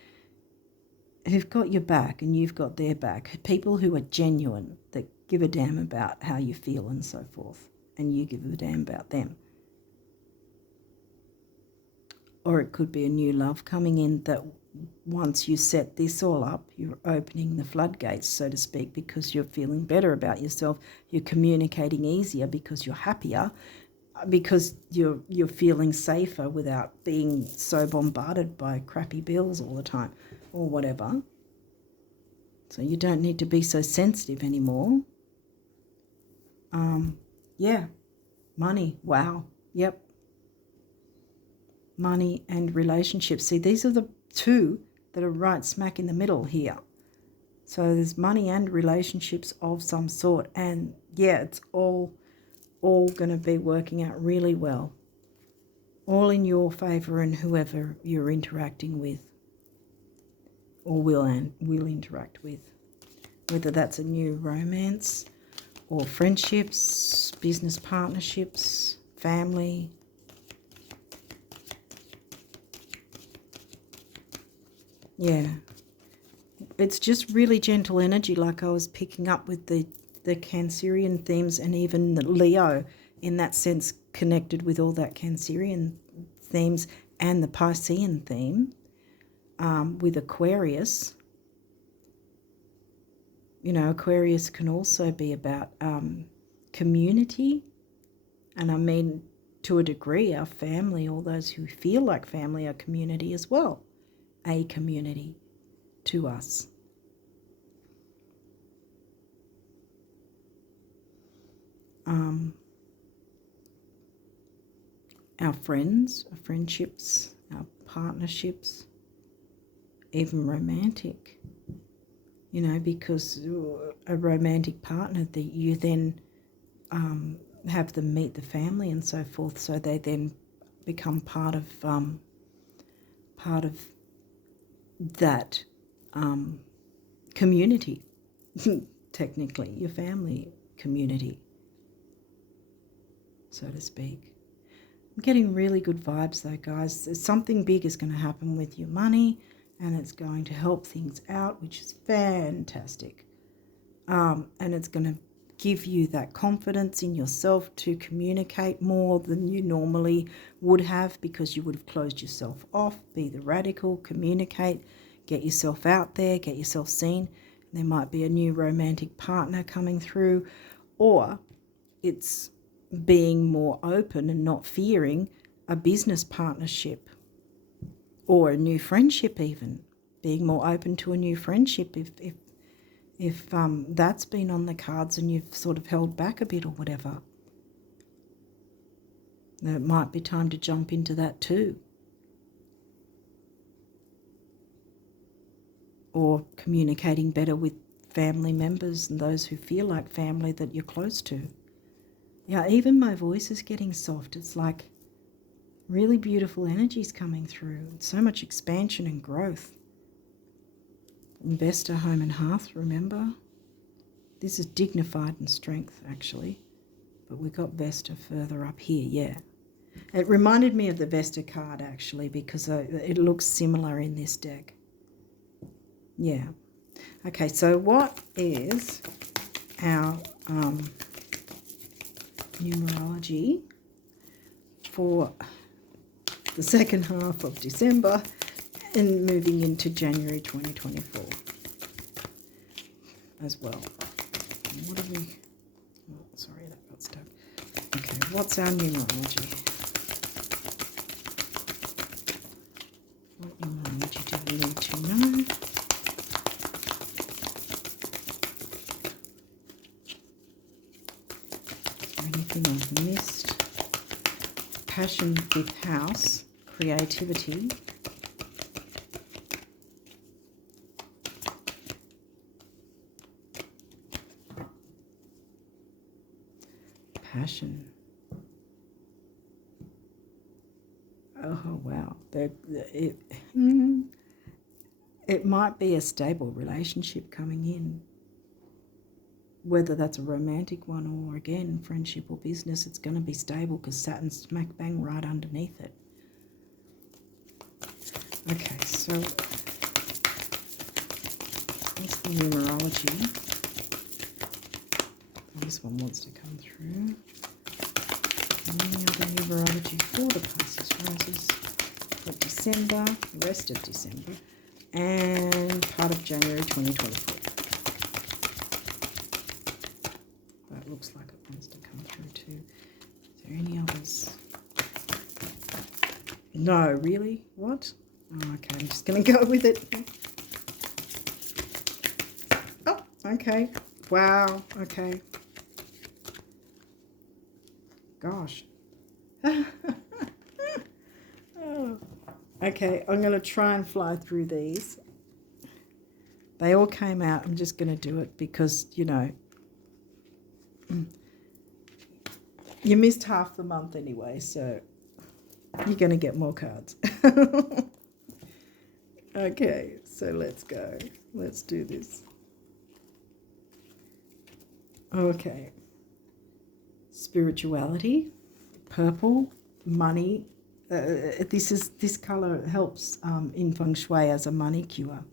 got your back and you've got their back, people who are genuine, that give a damn about how you feel and so forth, and you give a damn about them. Or it could be a new love coming in that once you set this all up, you're opening the floodgates, so to speak, because you're feeling better about yourself. You're communicating easier because you're happier, because you're feeling safer without being so bombarded by crappy bills all the time or whatever. So you don't need to be so sensitive anymore. Yeah, money. Wow. Yep. Money and relationships. See, these are the two that are right smack in the middle here. So there's money and relationships of some sort, and yeah, it's all going to be working out really well, all in your favor and whoever you're interacting with or will interact with, whether that's a new romance or friendships, business partnerships, family. Yeah, it's just really gentle energy, like I was picking up with the Cancerian themes, and even the Leo in that sense connected with all that Cancerian themes, and the Piscean theme with Aquarius. You know, Aquarius can also be about community, and I mean, to a degree, our family, all those who feel like family, are community as well. A community to us. Our friends, our friendships, our partnerships, even romantic, you know, because a romantic partner that you then have them meet the family and so forth, so they then become part of that community, technically, your family community, so to speak. I'm getting really good vibes though, guys. Something big is going to happen with your money, and it's going to help things out, which is fantastic. And it's going to give you that confidence in yourself to communicate more than you normally would have, because you would have closed yourself off. Be the radical, communicate, get yourself out there, get yourself seen. There might be a new romantic partner coming through, or it's being more open and not fearing a business partnership or a new friendship, even being more open to a new friendship if that's been on the cards and you've sort of held back a bit or whatever. It might be time to jump into that too. Or communicating better with family members and those who feel like family that you're close to. Yeah, even my voice is getting soft. It's like really beautiful energies coming through. So much expansion and growth. Investor, home and hearth, remember? This is dignified and strength, actually. But we got Vesta further up here, yeah. It reminded me of the Vesta card, actually, because it looks similar in this deck. Yeah. Okay, so what is our numerology for the second half of December and moving into January 2024 as well? What do we... Oh, sorry, that got stuck. Okay, what's our numerology? What numerology do we need to know? Ready King of Mist, passion, fifth house, creativity. Passion. Oh, wow. It might be a stable relationship coming in. Whether that's a romantic one or, again, friendship or business, it's going to be stable because Saturn's smack bang right underneath it. Okay, so what's the numerology? This one wants to come through. Any other numerology for the Pisces risers for December, the rest of December, and part of January 2024. That looks like it wants to come through too. Is there any others? No, really? What? Oh, okay, I'm just going to go with it. Oh, okay. Wow, okay. Gosh. Oh. Okay, I'm going to try and fly through these. They all came out. I'm just going to do it because, you know, you missed half the month anyway, so you're going to get more cards. Okay, so let's go. Let's do this. Okay. Spirituality, purple, money. This color helps in feng shui as a money cure.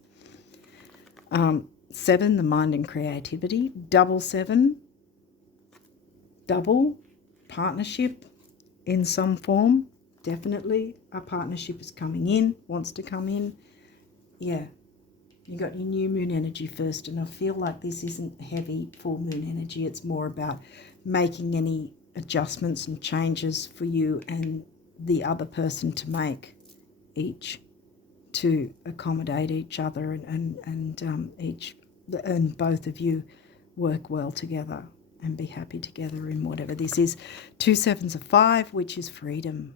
7, the mind and creativity. 7, double, partnership in some form. Definitely a partnership is coming in, wants to come in. Yeah, you got your new moon energy first, and I feel like this isn't heavy full moon energy. It's more about making any adjustments and changes for you and the other person to make each to accommodate each other and both of you work well together and be happy together in whatever this is. 2 7s are 5, which is freedom.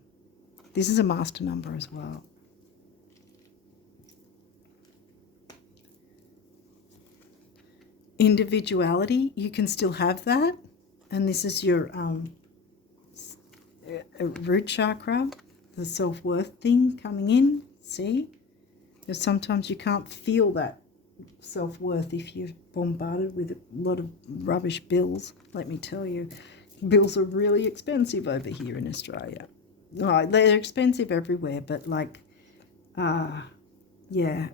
This is a master number as well. Individuality, you can still have that. And this is your root chakra, the self-worth thing coming in. See? Because sometimes you can't feel that self-worth if you're bombarded with a lot of rubbish bills. Let me tell you, bills are really expensive over here in Australia. No, they're expensive everywhere, but like, yeah,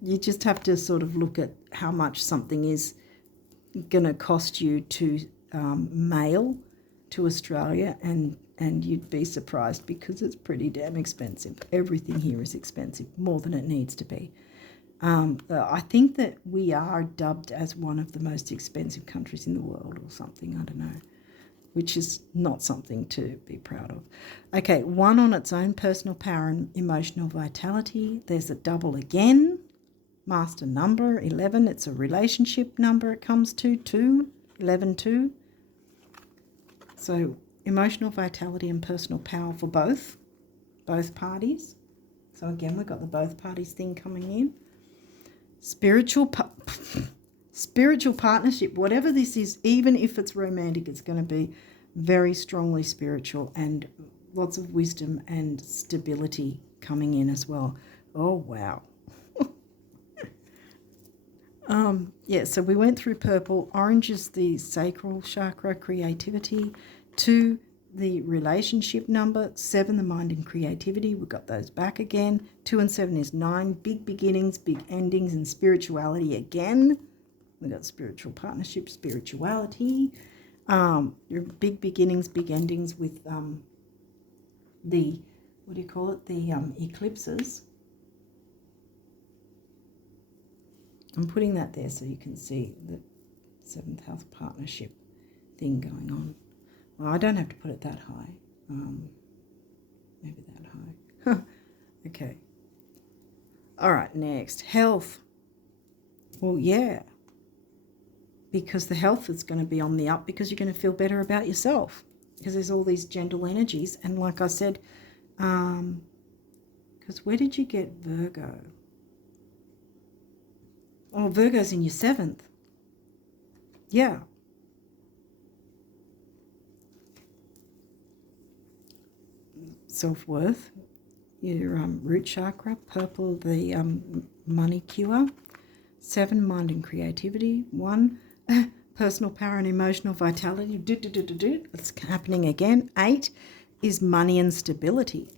you just have to sort of look at how much something is going to cost you to mail to Australia, and you'd be surprised because it's pretty damn expensive. Everything here is expensive, more than it needs to be. I think that we are dubbed as one of the most expensive countries in the world or something, I don't know, which is not something to be proud of. Okay, 1 on its own, personal power and emotional vitality. There's a double again. Master number, 11. It's a relationship number it comes to, 2, 11, 2. So emotional vitality and personal power for both parties. So again, we've got the both parties thing coming in. Spiritual partnership, whatever this is, even if it's romantic, it's going to be very strongly spiritual and lots of wisdom and stability coming in as well. Oh, wow. Yeah, so we went through purple. Orange is the sacral chakra, creativity. 2, the relationship number. 7, the mind and creativity. We've got those back again. 2 and 7 is 9, big beginnings, big endings, and spirituality again. We've got spiritual partnership, spirituality. Your big beginnings, big endings with the, what do you call it, the eclipses. I'm putting that there so you can see the 7th house partnership thing going on. Well, I don't have to put it that high. Maybe that high. Okay. All right, next. Health. Well, yeah. Because the health is going to be on the up because you're going to feel better about yourself. because there's all these gentle energies. And like I said, because where did you get Virgo? Oh, Virgo's in your 7th. Yeah. Self-worth, your root chakra, purple, the money cure. 7, mind and creativity. 1, personal power and emotional vitality. It's happening again. 8 is money and stability.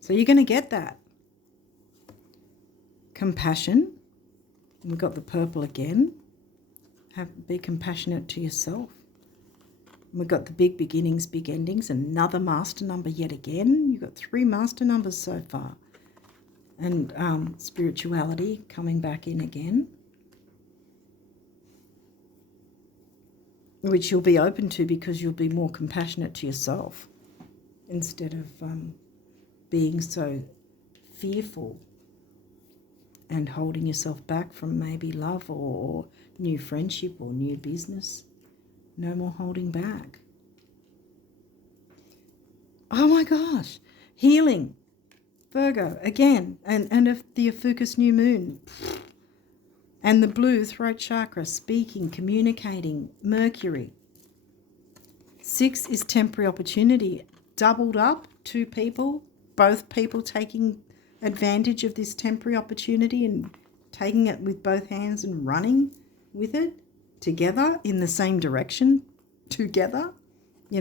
So you're going to get that. Compassion. We've got the purple again. Be compassionate to yourself. We've got the big beginnings, big endings. Another master number yet again. You've got 3 master numbers so far. And spirituality coming back in again, which you'll be open to because you'll be more compassionate to yourself instead of being so fearful and holding yourself back from maybe love or new friendship or new business. No more holding back. Oh my gosh. Healing. Virgo again. And the Ophiuchus new moon. And the blue throat chakra. Speaking, communicating. Mercury. 6 is temporary opportunity. Doubled up. 2 people. Both people taking advantage of this temporary opportunity and taking it with both hands and running with it together in the same direction together. 2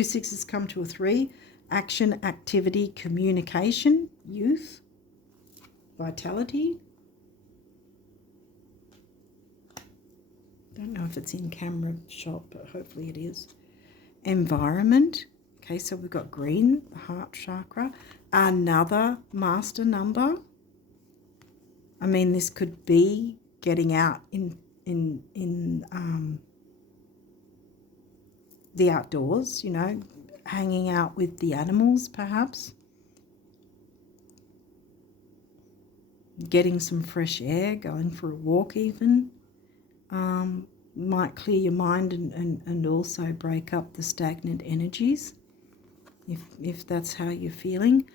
6s come to a 3. Action, activity, communication, youth, vitality. Don't know if it's in camera shot, but hopefully it is. Environment. Okay, so we've got green, the heart chakra. Another master number. I mean, this could be getting out in the outdoors, hanging out with the animals perhaps. Getting some fresh air, going for a walk even. Might clear your mind and also break up the stagnant energies if that's how you're feeling.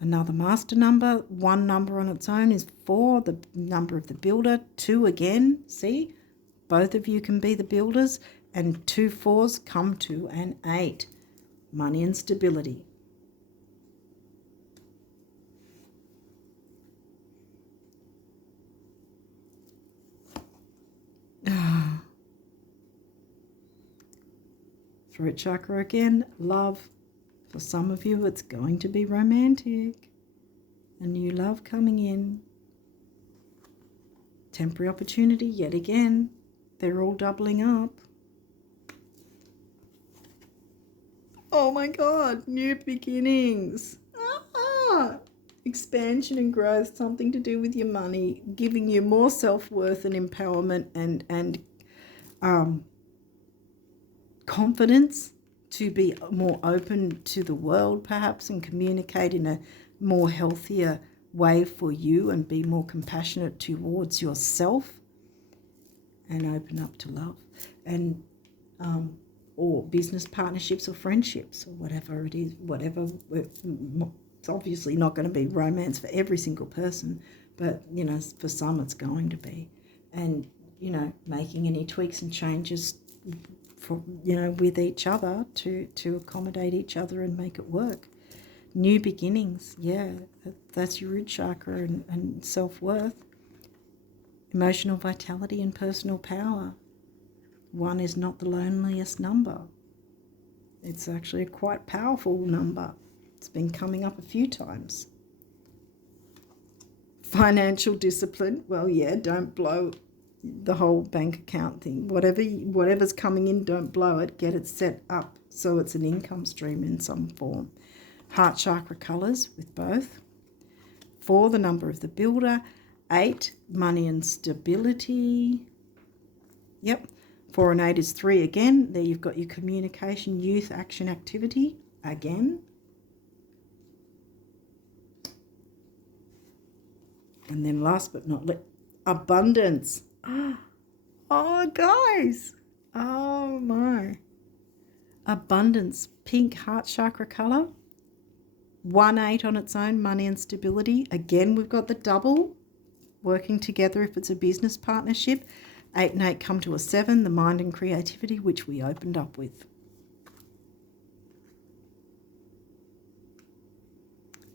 Another master number. 1 number on its own is 4, the number of the builder. 2 again, see? Both of you can be the builders. And 2 4s come to an 8. Money and stability. Throat chakra again. Love. For some of you, it's going to be romantic. A new love coming in. Temporary opportunity yet again. They're all doubling up. Oh my God, new beginnings. Expansion and growth, something to do with your money, giving you more self-worth and empowerment and confidence to be more open to the world perhaps and communicate in a more healthier way for you and be more compassionate towards yourself and open up to love and or business partnerships or friendships or whatever it is, it's obviously not going to be romance for every single person, but for some it's going to be. And making any tweaks and changes for with each other to accommodate each other and make it work. New beginnings, that's your root chakra and self-worth. Emotional vitality and personal power. 1 is not the loneliest number. It's actually a quite powerful number. It's been coming up a few times. Financial discipline, don't blow the whole bank account thing. Whatever's coming in, don't blow it. Get it set up so it's an income stream in some form. Heart chakra colours with both. 4, the number of the builder. 8, money and stability. Yep. 4 and 8 is 3 again. There you've got your communication, youth, action, activity again. And then last but not least, abundance. Oh, guys. Oh, my. Abundance. Pink heart chakra colour. 1-8 on its own, money and stability. Again, we've got the double working together if it's a business partnership. 8 and 8 come to a 7, the mind and creativity, which we opened up with.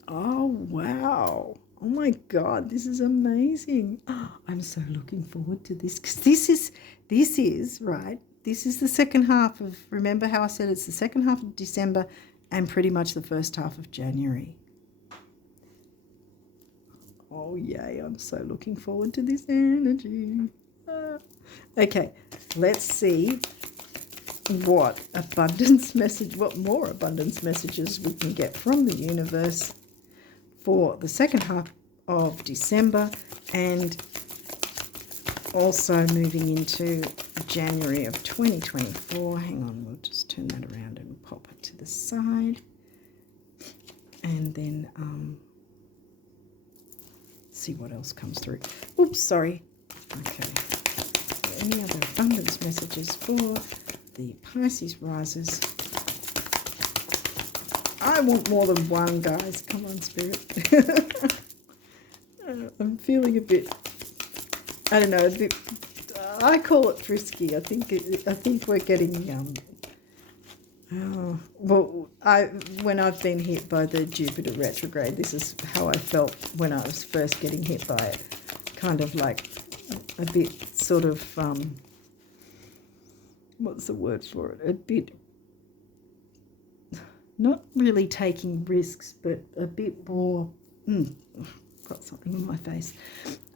Oh, wow. Oh, my God, this is amazing. Oh, I'm so looking forward to this because this is, right, this is the second half of, remember how I said it's the second half of December and pretty much the first half of January. Oh, yay, I'm so looking forward to this energy. Okay, let's see what more abundance messages we can get from the universe for the second half of December and also moving into January of 2024. Hang on, we'll just turn that around and pop it to the side. And then see what else comes through. Oops, sorry. Okay. Any other abundance messages for the Pisces risers? I want more than one, guys. Come on, Spirit. I'm feeling a bit, I don't know, a bit, I call it frisky. I think we're getting, when I've been hit by the Jupiter retrograde, this is how I felt when I was first getting hit by it. Kind of like a bit sort of, what's the word for it? A bit, not really taking risks, but a bit more, got something in my face,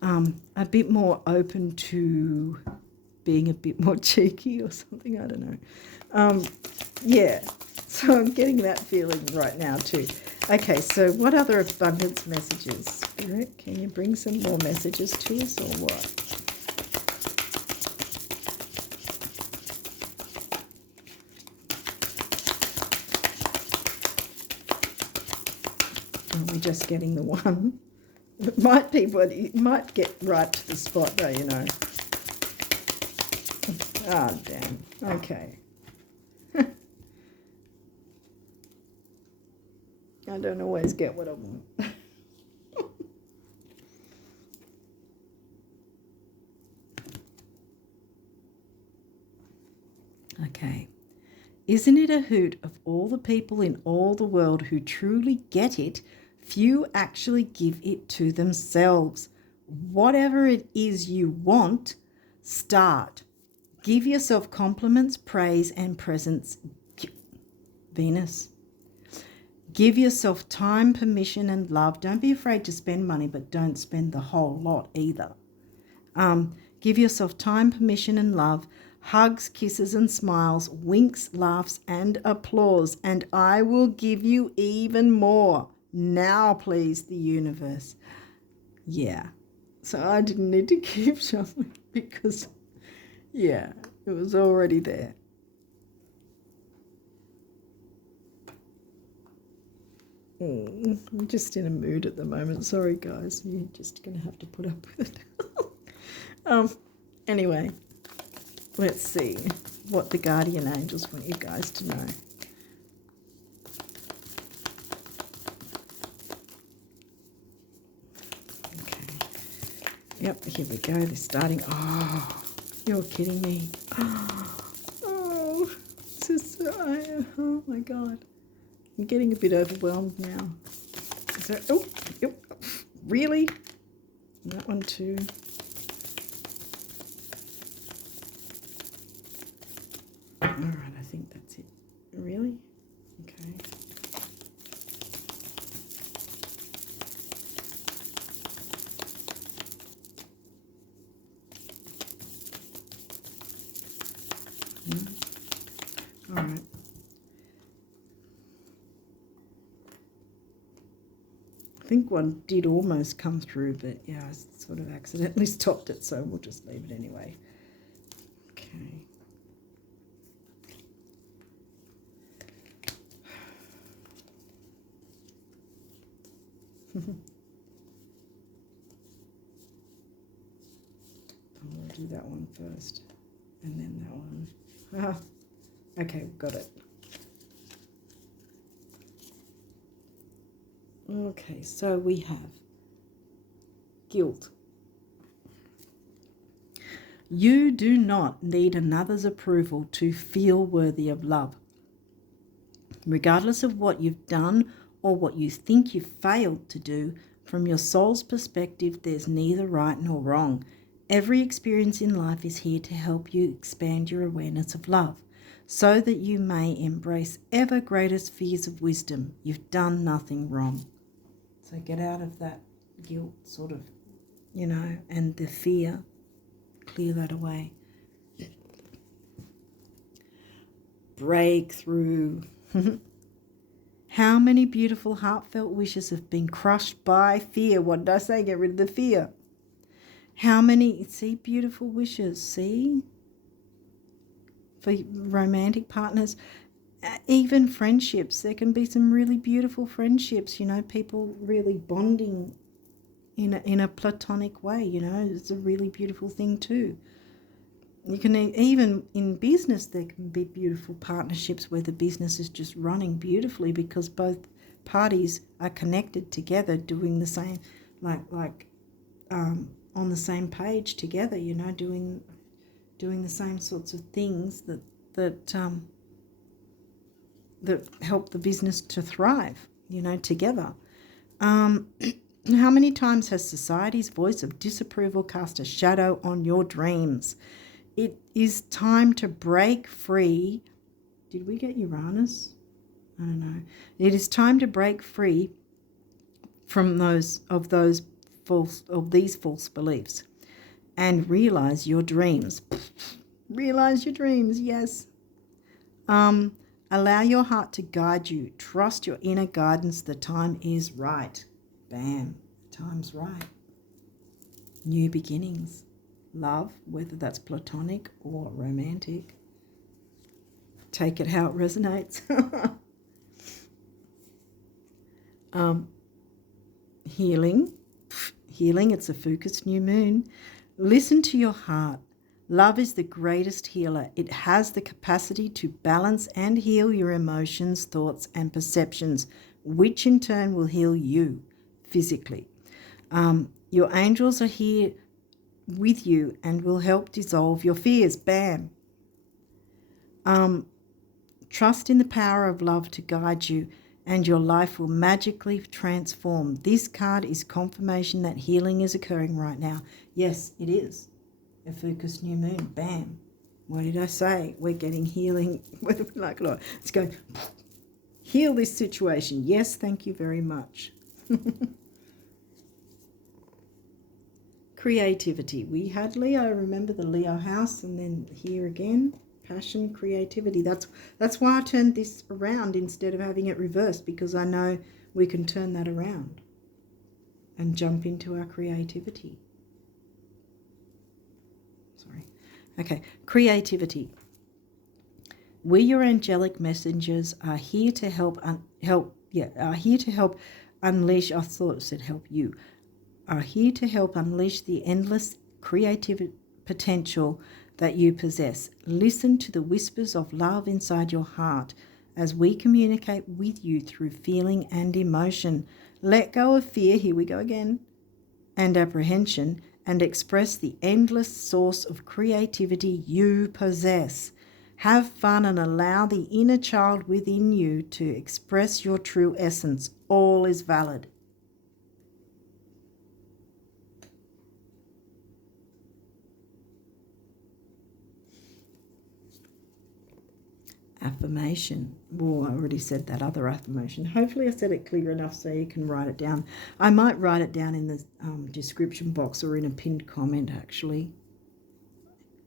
a bit more open to being a bit more cheeky or something, I don't know. Yeah, so I'm getting that feeling right now too. Okay, so what other abundance messages? Spirit, can you bring some more messages to us or what? Are we just getting the one? It might be, but it might get right to the spot though, you know. Ah, damn. Okay. I don't always get what I want. Okay. Isn't it a hoot of all the people in all the world who truly get it, few actually give it to themselves. Whatever it is you want, start. Give yourself compliments, praise, and presents. Venus. Give yourself time, permission, and love. Don't be afraid to spend money, but don't spend the whole lot either. Give yourself time, permission, and love. Hugs, kisses, and smiles, winks, laughs, and applause. And I will give you even more. Now, please, the universe. Yeah. So I didn't need to keep shuffling because, yeah, it was already there. I'm just in a mood at the moment. Sorry, guys. You're just going to have to put up with it. Anyway, let's see what the guardian angels want you guys to know. Okay. Yep, here we go. They're starting. Oh, you're kidding me. Oh, this is, oh my God. I'm getting a bit overwhelmed now. Is there, oh, yep, really? That one too. All right, I think that's it. Really? Okay. All right. I think one did almost come through, but yeah, I sort of accidentally stopped it, so we'll just leave it anyway. Okay. that one first. And then that one. Ah, okay, got it. Okay, so we have guilt. You do not need another's approval to feel worthy of love. Regardless of what you've done or what you think you've failed to do, from your soul's perspective, there's neither right nor wrong. Every experience in life is here to help you expand your awareness of love, so that you may embrace ever greater spheres of wisdom. You've done nothing wrong. So get out of that guilt sort of, and the fear. Clear that away. Breakthrough. How many beautiful heartfelt wishes have been crushed by fear? What did I say? Get rid of the fear. How many, see, beautiful wishes, see? For romantic partners, even friendships, there can be some really beautiful friendships, people really bonding in a platonic way, it's a really beautiful thing too. You can even in business, there can be beautiful partnerships where the business is just running beautifully because both parties are connected together, doing the same, on the same page together, doing the same sorts of things that help the business to thrive, together. How many times has society's voice of disapproval cast a shadow on your dreams? It is time to break free. Did we get Uranus? I don't know. It is time to break free from these false beliefs and realize your dreams. Realize your dreams, yes. Allow your heart to guide you. Trust your inner guidance. The time is right. Bam. Time's right. New beginnings. Love, whether that's platonic or romantic. Take it how it resonates. Healing. Healing, it's a focused new moon. Listen to your heart. Love is the greatest healer. It has the capacity to balance and heal your emotions, thoughts, and perceptions, which in turn will heal you physically. Your angels are here with you and will help dissolve your fears. Bam. Trust in the power of love to guide you, and your life will magically transform. This card is confirmation that healing is occurring right now. Yes, it is. A focused new moon. Bam. What did I say? We're getting healing, whether we like it or not. It's going, heal this situation. Yes, thank you very much. Creativity. We had Leo. Remember the Leo house, and then here again, passion, creativity. That's why I turned this around instead of having it reversed, because I know we can turn that around and jump into our creativity. Sorry. Okay, creativity. We, your angelic messengers, are here to help unleash. I thought it said help you. Are here to help unleash the endless creative potential that you possess. Listen to the whispers of love inside your heart as we communicate with you through feeling and emotion. Let go of fear, here we go again, and apprehension, and express the endless source of creativity you possess. Have fun and allow the inner child within you to express your true essence. All is valid. Affirmation. Well, I already said that other affirmation. Hopefully I said it clear enough so you can write it down. I might write it down in the description box or in a pinned comment, actually.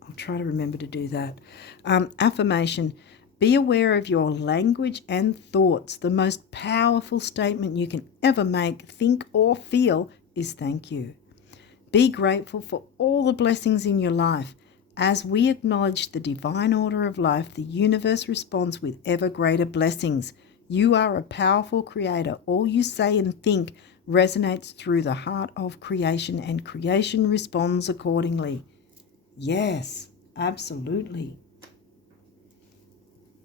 I'll try to remember to do that. Affirmation. Be aware of your language and thoughts. The most powerful statement you can ever make, think, or feel is thank you. Be grateful for all the blessings in your life. As we acknowledge the divine order of life, the universe responds with ever greater blessings. You are a powerful creator. All you say and think resonates through the heart of creation, and creation responds accordingly. Yes, absolutely.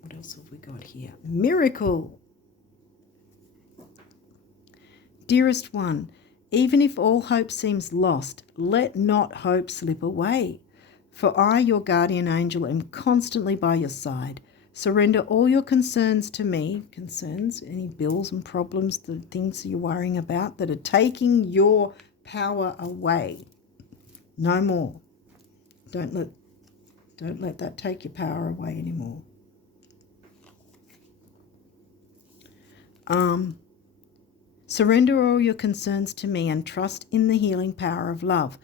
What else have we got here? Miracle. Dearest one, even if all hope seems lost, let not hope slip away. For I, your guardian angel, am constantly by your side. Surrender all your concerns to me. Concerns, any bills and problems, the things you're worrying about that are taking your power away. No more. Don't let that take your power away anymore. Surrender all your concerns to me and trust in the healing power of love.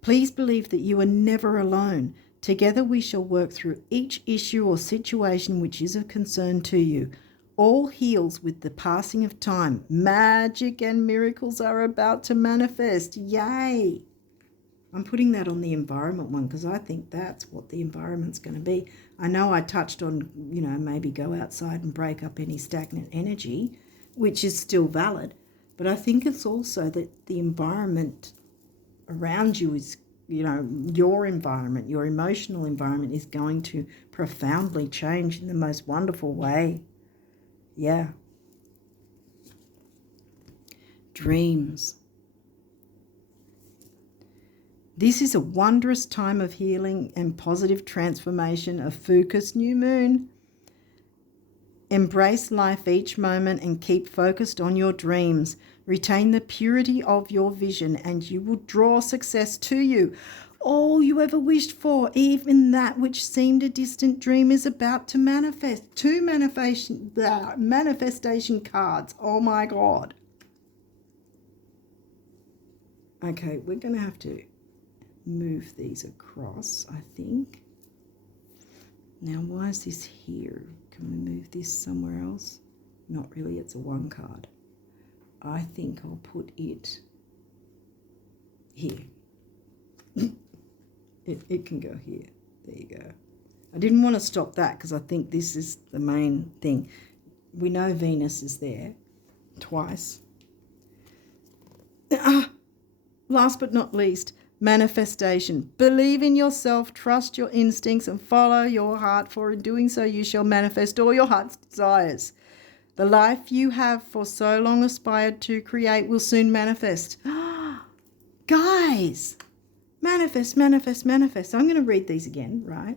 Please believe that you are never alone. Together we shall work through each issue or situation which is of concern to you. All heals with the passing of time. Magic and miracles are about to manifest. Yay! I'm putting that on the environment one because I think that's what the environment's going to be. I know I touched on, maybe go outside and break up any stagnant energy, which is still valid. But I think it's also that the environment around you is, your environment, your emotional environment is going to profoundly change in the most wonderful way. Yeah. Dreams. This is a wondrous time of healing and positive transformation of Fucus new moon. Embrace life each moment and keep focused on your dreams. Retain the purity of your vision and you will draw success to you. All you ever wished for, even that which seemed a distant dream, is about to manifest. 2 manifestation cards. Oh my God. Okay, we're going to have to move these across, I think. Now, why is this here? Can we move this somewhere else? Not really, it's a 1 card. I think I'll put it here. it can go here. There you go. I didn't want to stop that because I think this is the main thing. We know Venus is there twice. Last but not least, manifestation. Believe in yourself, trust your instincts, and follow your heart, for in doing so you shall manifest all your heart's desires. The life you have for so long aspired to create will soon manifest. Guys, manifest, manifest, manifest. I'm going to read these again, right?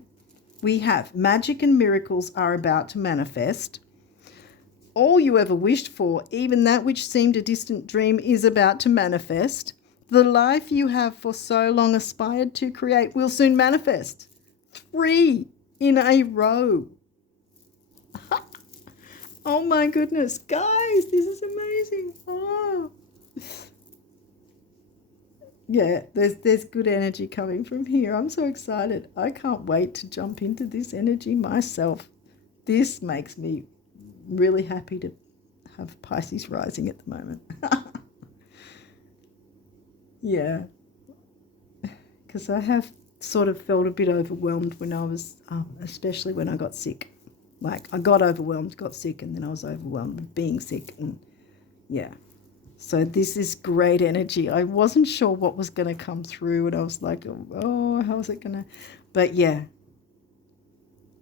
We have magic and miracles are about to manifest. All you ever wished for, even that which seemed a distant dream, is about to manifest. The life you have for so long aspired to create will soon manifest. 3 in a row. Oh my goodness, guys, this is amazing. Oh. Yeah, there's good energy coming from here. I'm so excited. I can't wait to jump into this energy myself. This makes me really happy to have Pisces rising at the moment. Yeah, because I have sort of felt a bit overwhelmed when I was, especially when I got sick. Like I got overwhelmed, got sick, and then I was overwhelmed with being sick. And yeah, so this is great energy. I wasn't sure what was going to come through, and I was like, oh, how's it going to? But yeah,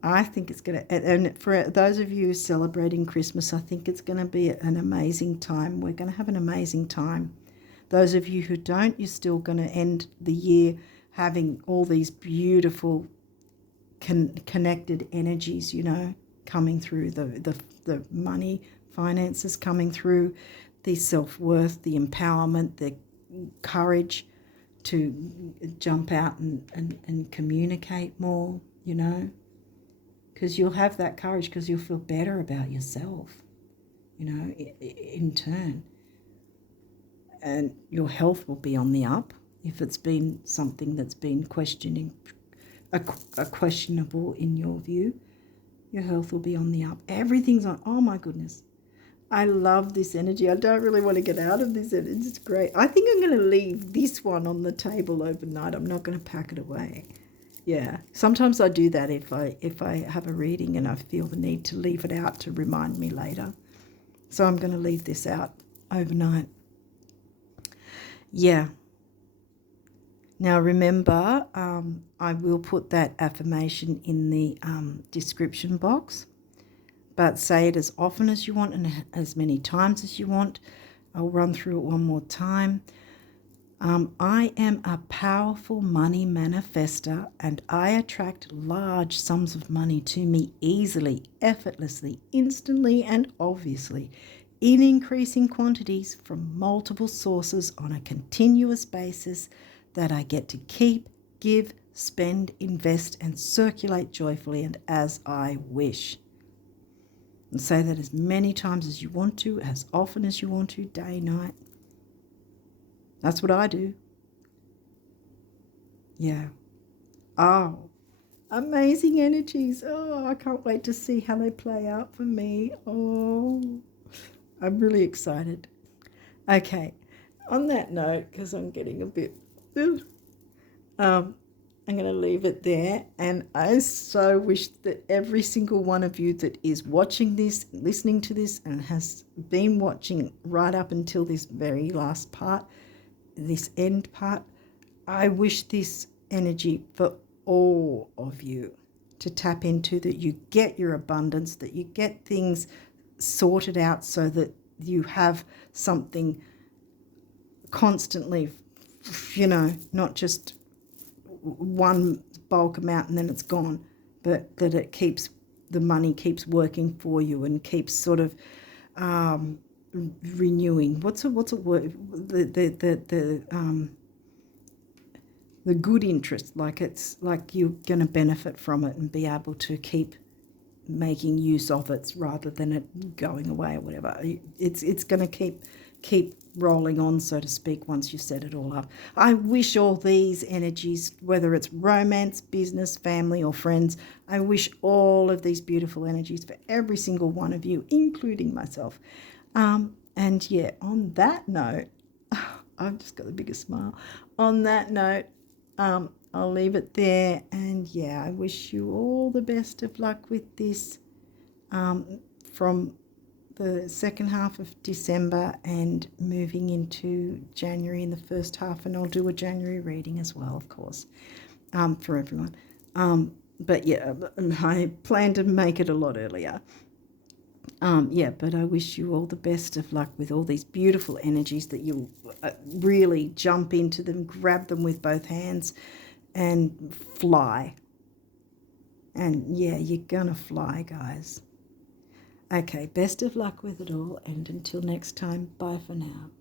I think it's going to, and for those of you celebrating Christmas, I think it's going to be an amazing time. We're going to have an amazing time. Those of you who don't, you're still going to end the year having all these beautiful connected energies, coming through, the money, finances coming through, the self-worth, the empowerment, the courage to jump out and communicate more, because you'll have that courage because you'll feel better about yourself, in turn. And your health will be on the up if it's been something that's been questionable in your view. Your health will be on the up. Everything's on. Oh my goodness, I love this energy. I don't really want to get out of this energy. It's great. I think I'm going to leave this one on the table overnight. I'm not going to pack it away. Yeah, sometimes I do that if I have a reading and I feel the need to leave it out to remind me later. So I'm going to leave this out overnight. Yeah. Now remember, I will put that affirmation in the description box, but say it as often as you want and as many times as you want. I'll run through it one more time. I am a powerful money manifester, and I attract large sums of money to me easily, effortlessly, instantly, and obviously, in increasing quantities from multiple sources on a continuous basis that I get to keep, give, spend, invest, and circulate joyfully and as I wish. And say that as many times as you want to, as often as you want to, day, night. That's what I do. Yeah. Oh, amazing energies. Oh, I can't wait to see how they play out for me. Oh, I'm really excited. Okay. On that note, because I'm getting a bit, I'm going to leave it there. And I so wish that every single one of you that is watching this, listening to this, and has been watching right up until this very last part, this end part, I wish this energy for all of you to tap into, that you get your abundance, that you get things sorted out so that you have something constantly, not just one bulk amount and then it's gone, but that it keeps, the money keeps working for you and keeps sort of renewing. What's a word? The good interest, like it's like you're going to benefit from it and be able to keep making use of it rather than it going away or whatever. It's going to keep rolling on, so to speak, once you've set it all up. I wish all these energies, whether it's romance, business, family, or friends, I wish all of these beautiful energies for every single one of you, including myself. And yeah, on that note, I've just got the biggest smile. On that note, I'll leave it there. And yeah, I wish you all the best of luck with this from the second half of December and moving into January in the first half. And I'll do a January reading as well, of course, for everyone. But yeah, I plan to make it a lot earlier. But I wish you all the best of luck with all these beautiful energies, that you really jump into them, grab them with both hands and fly. And yeah, you're gonna fly, guys. Okay, best of luck with it all, and until next time, bye for now.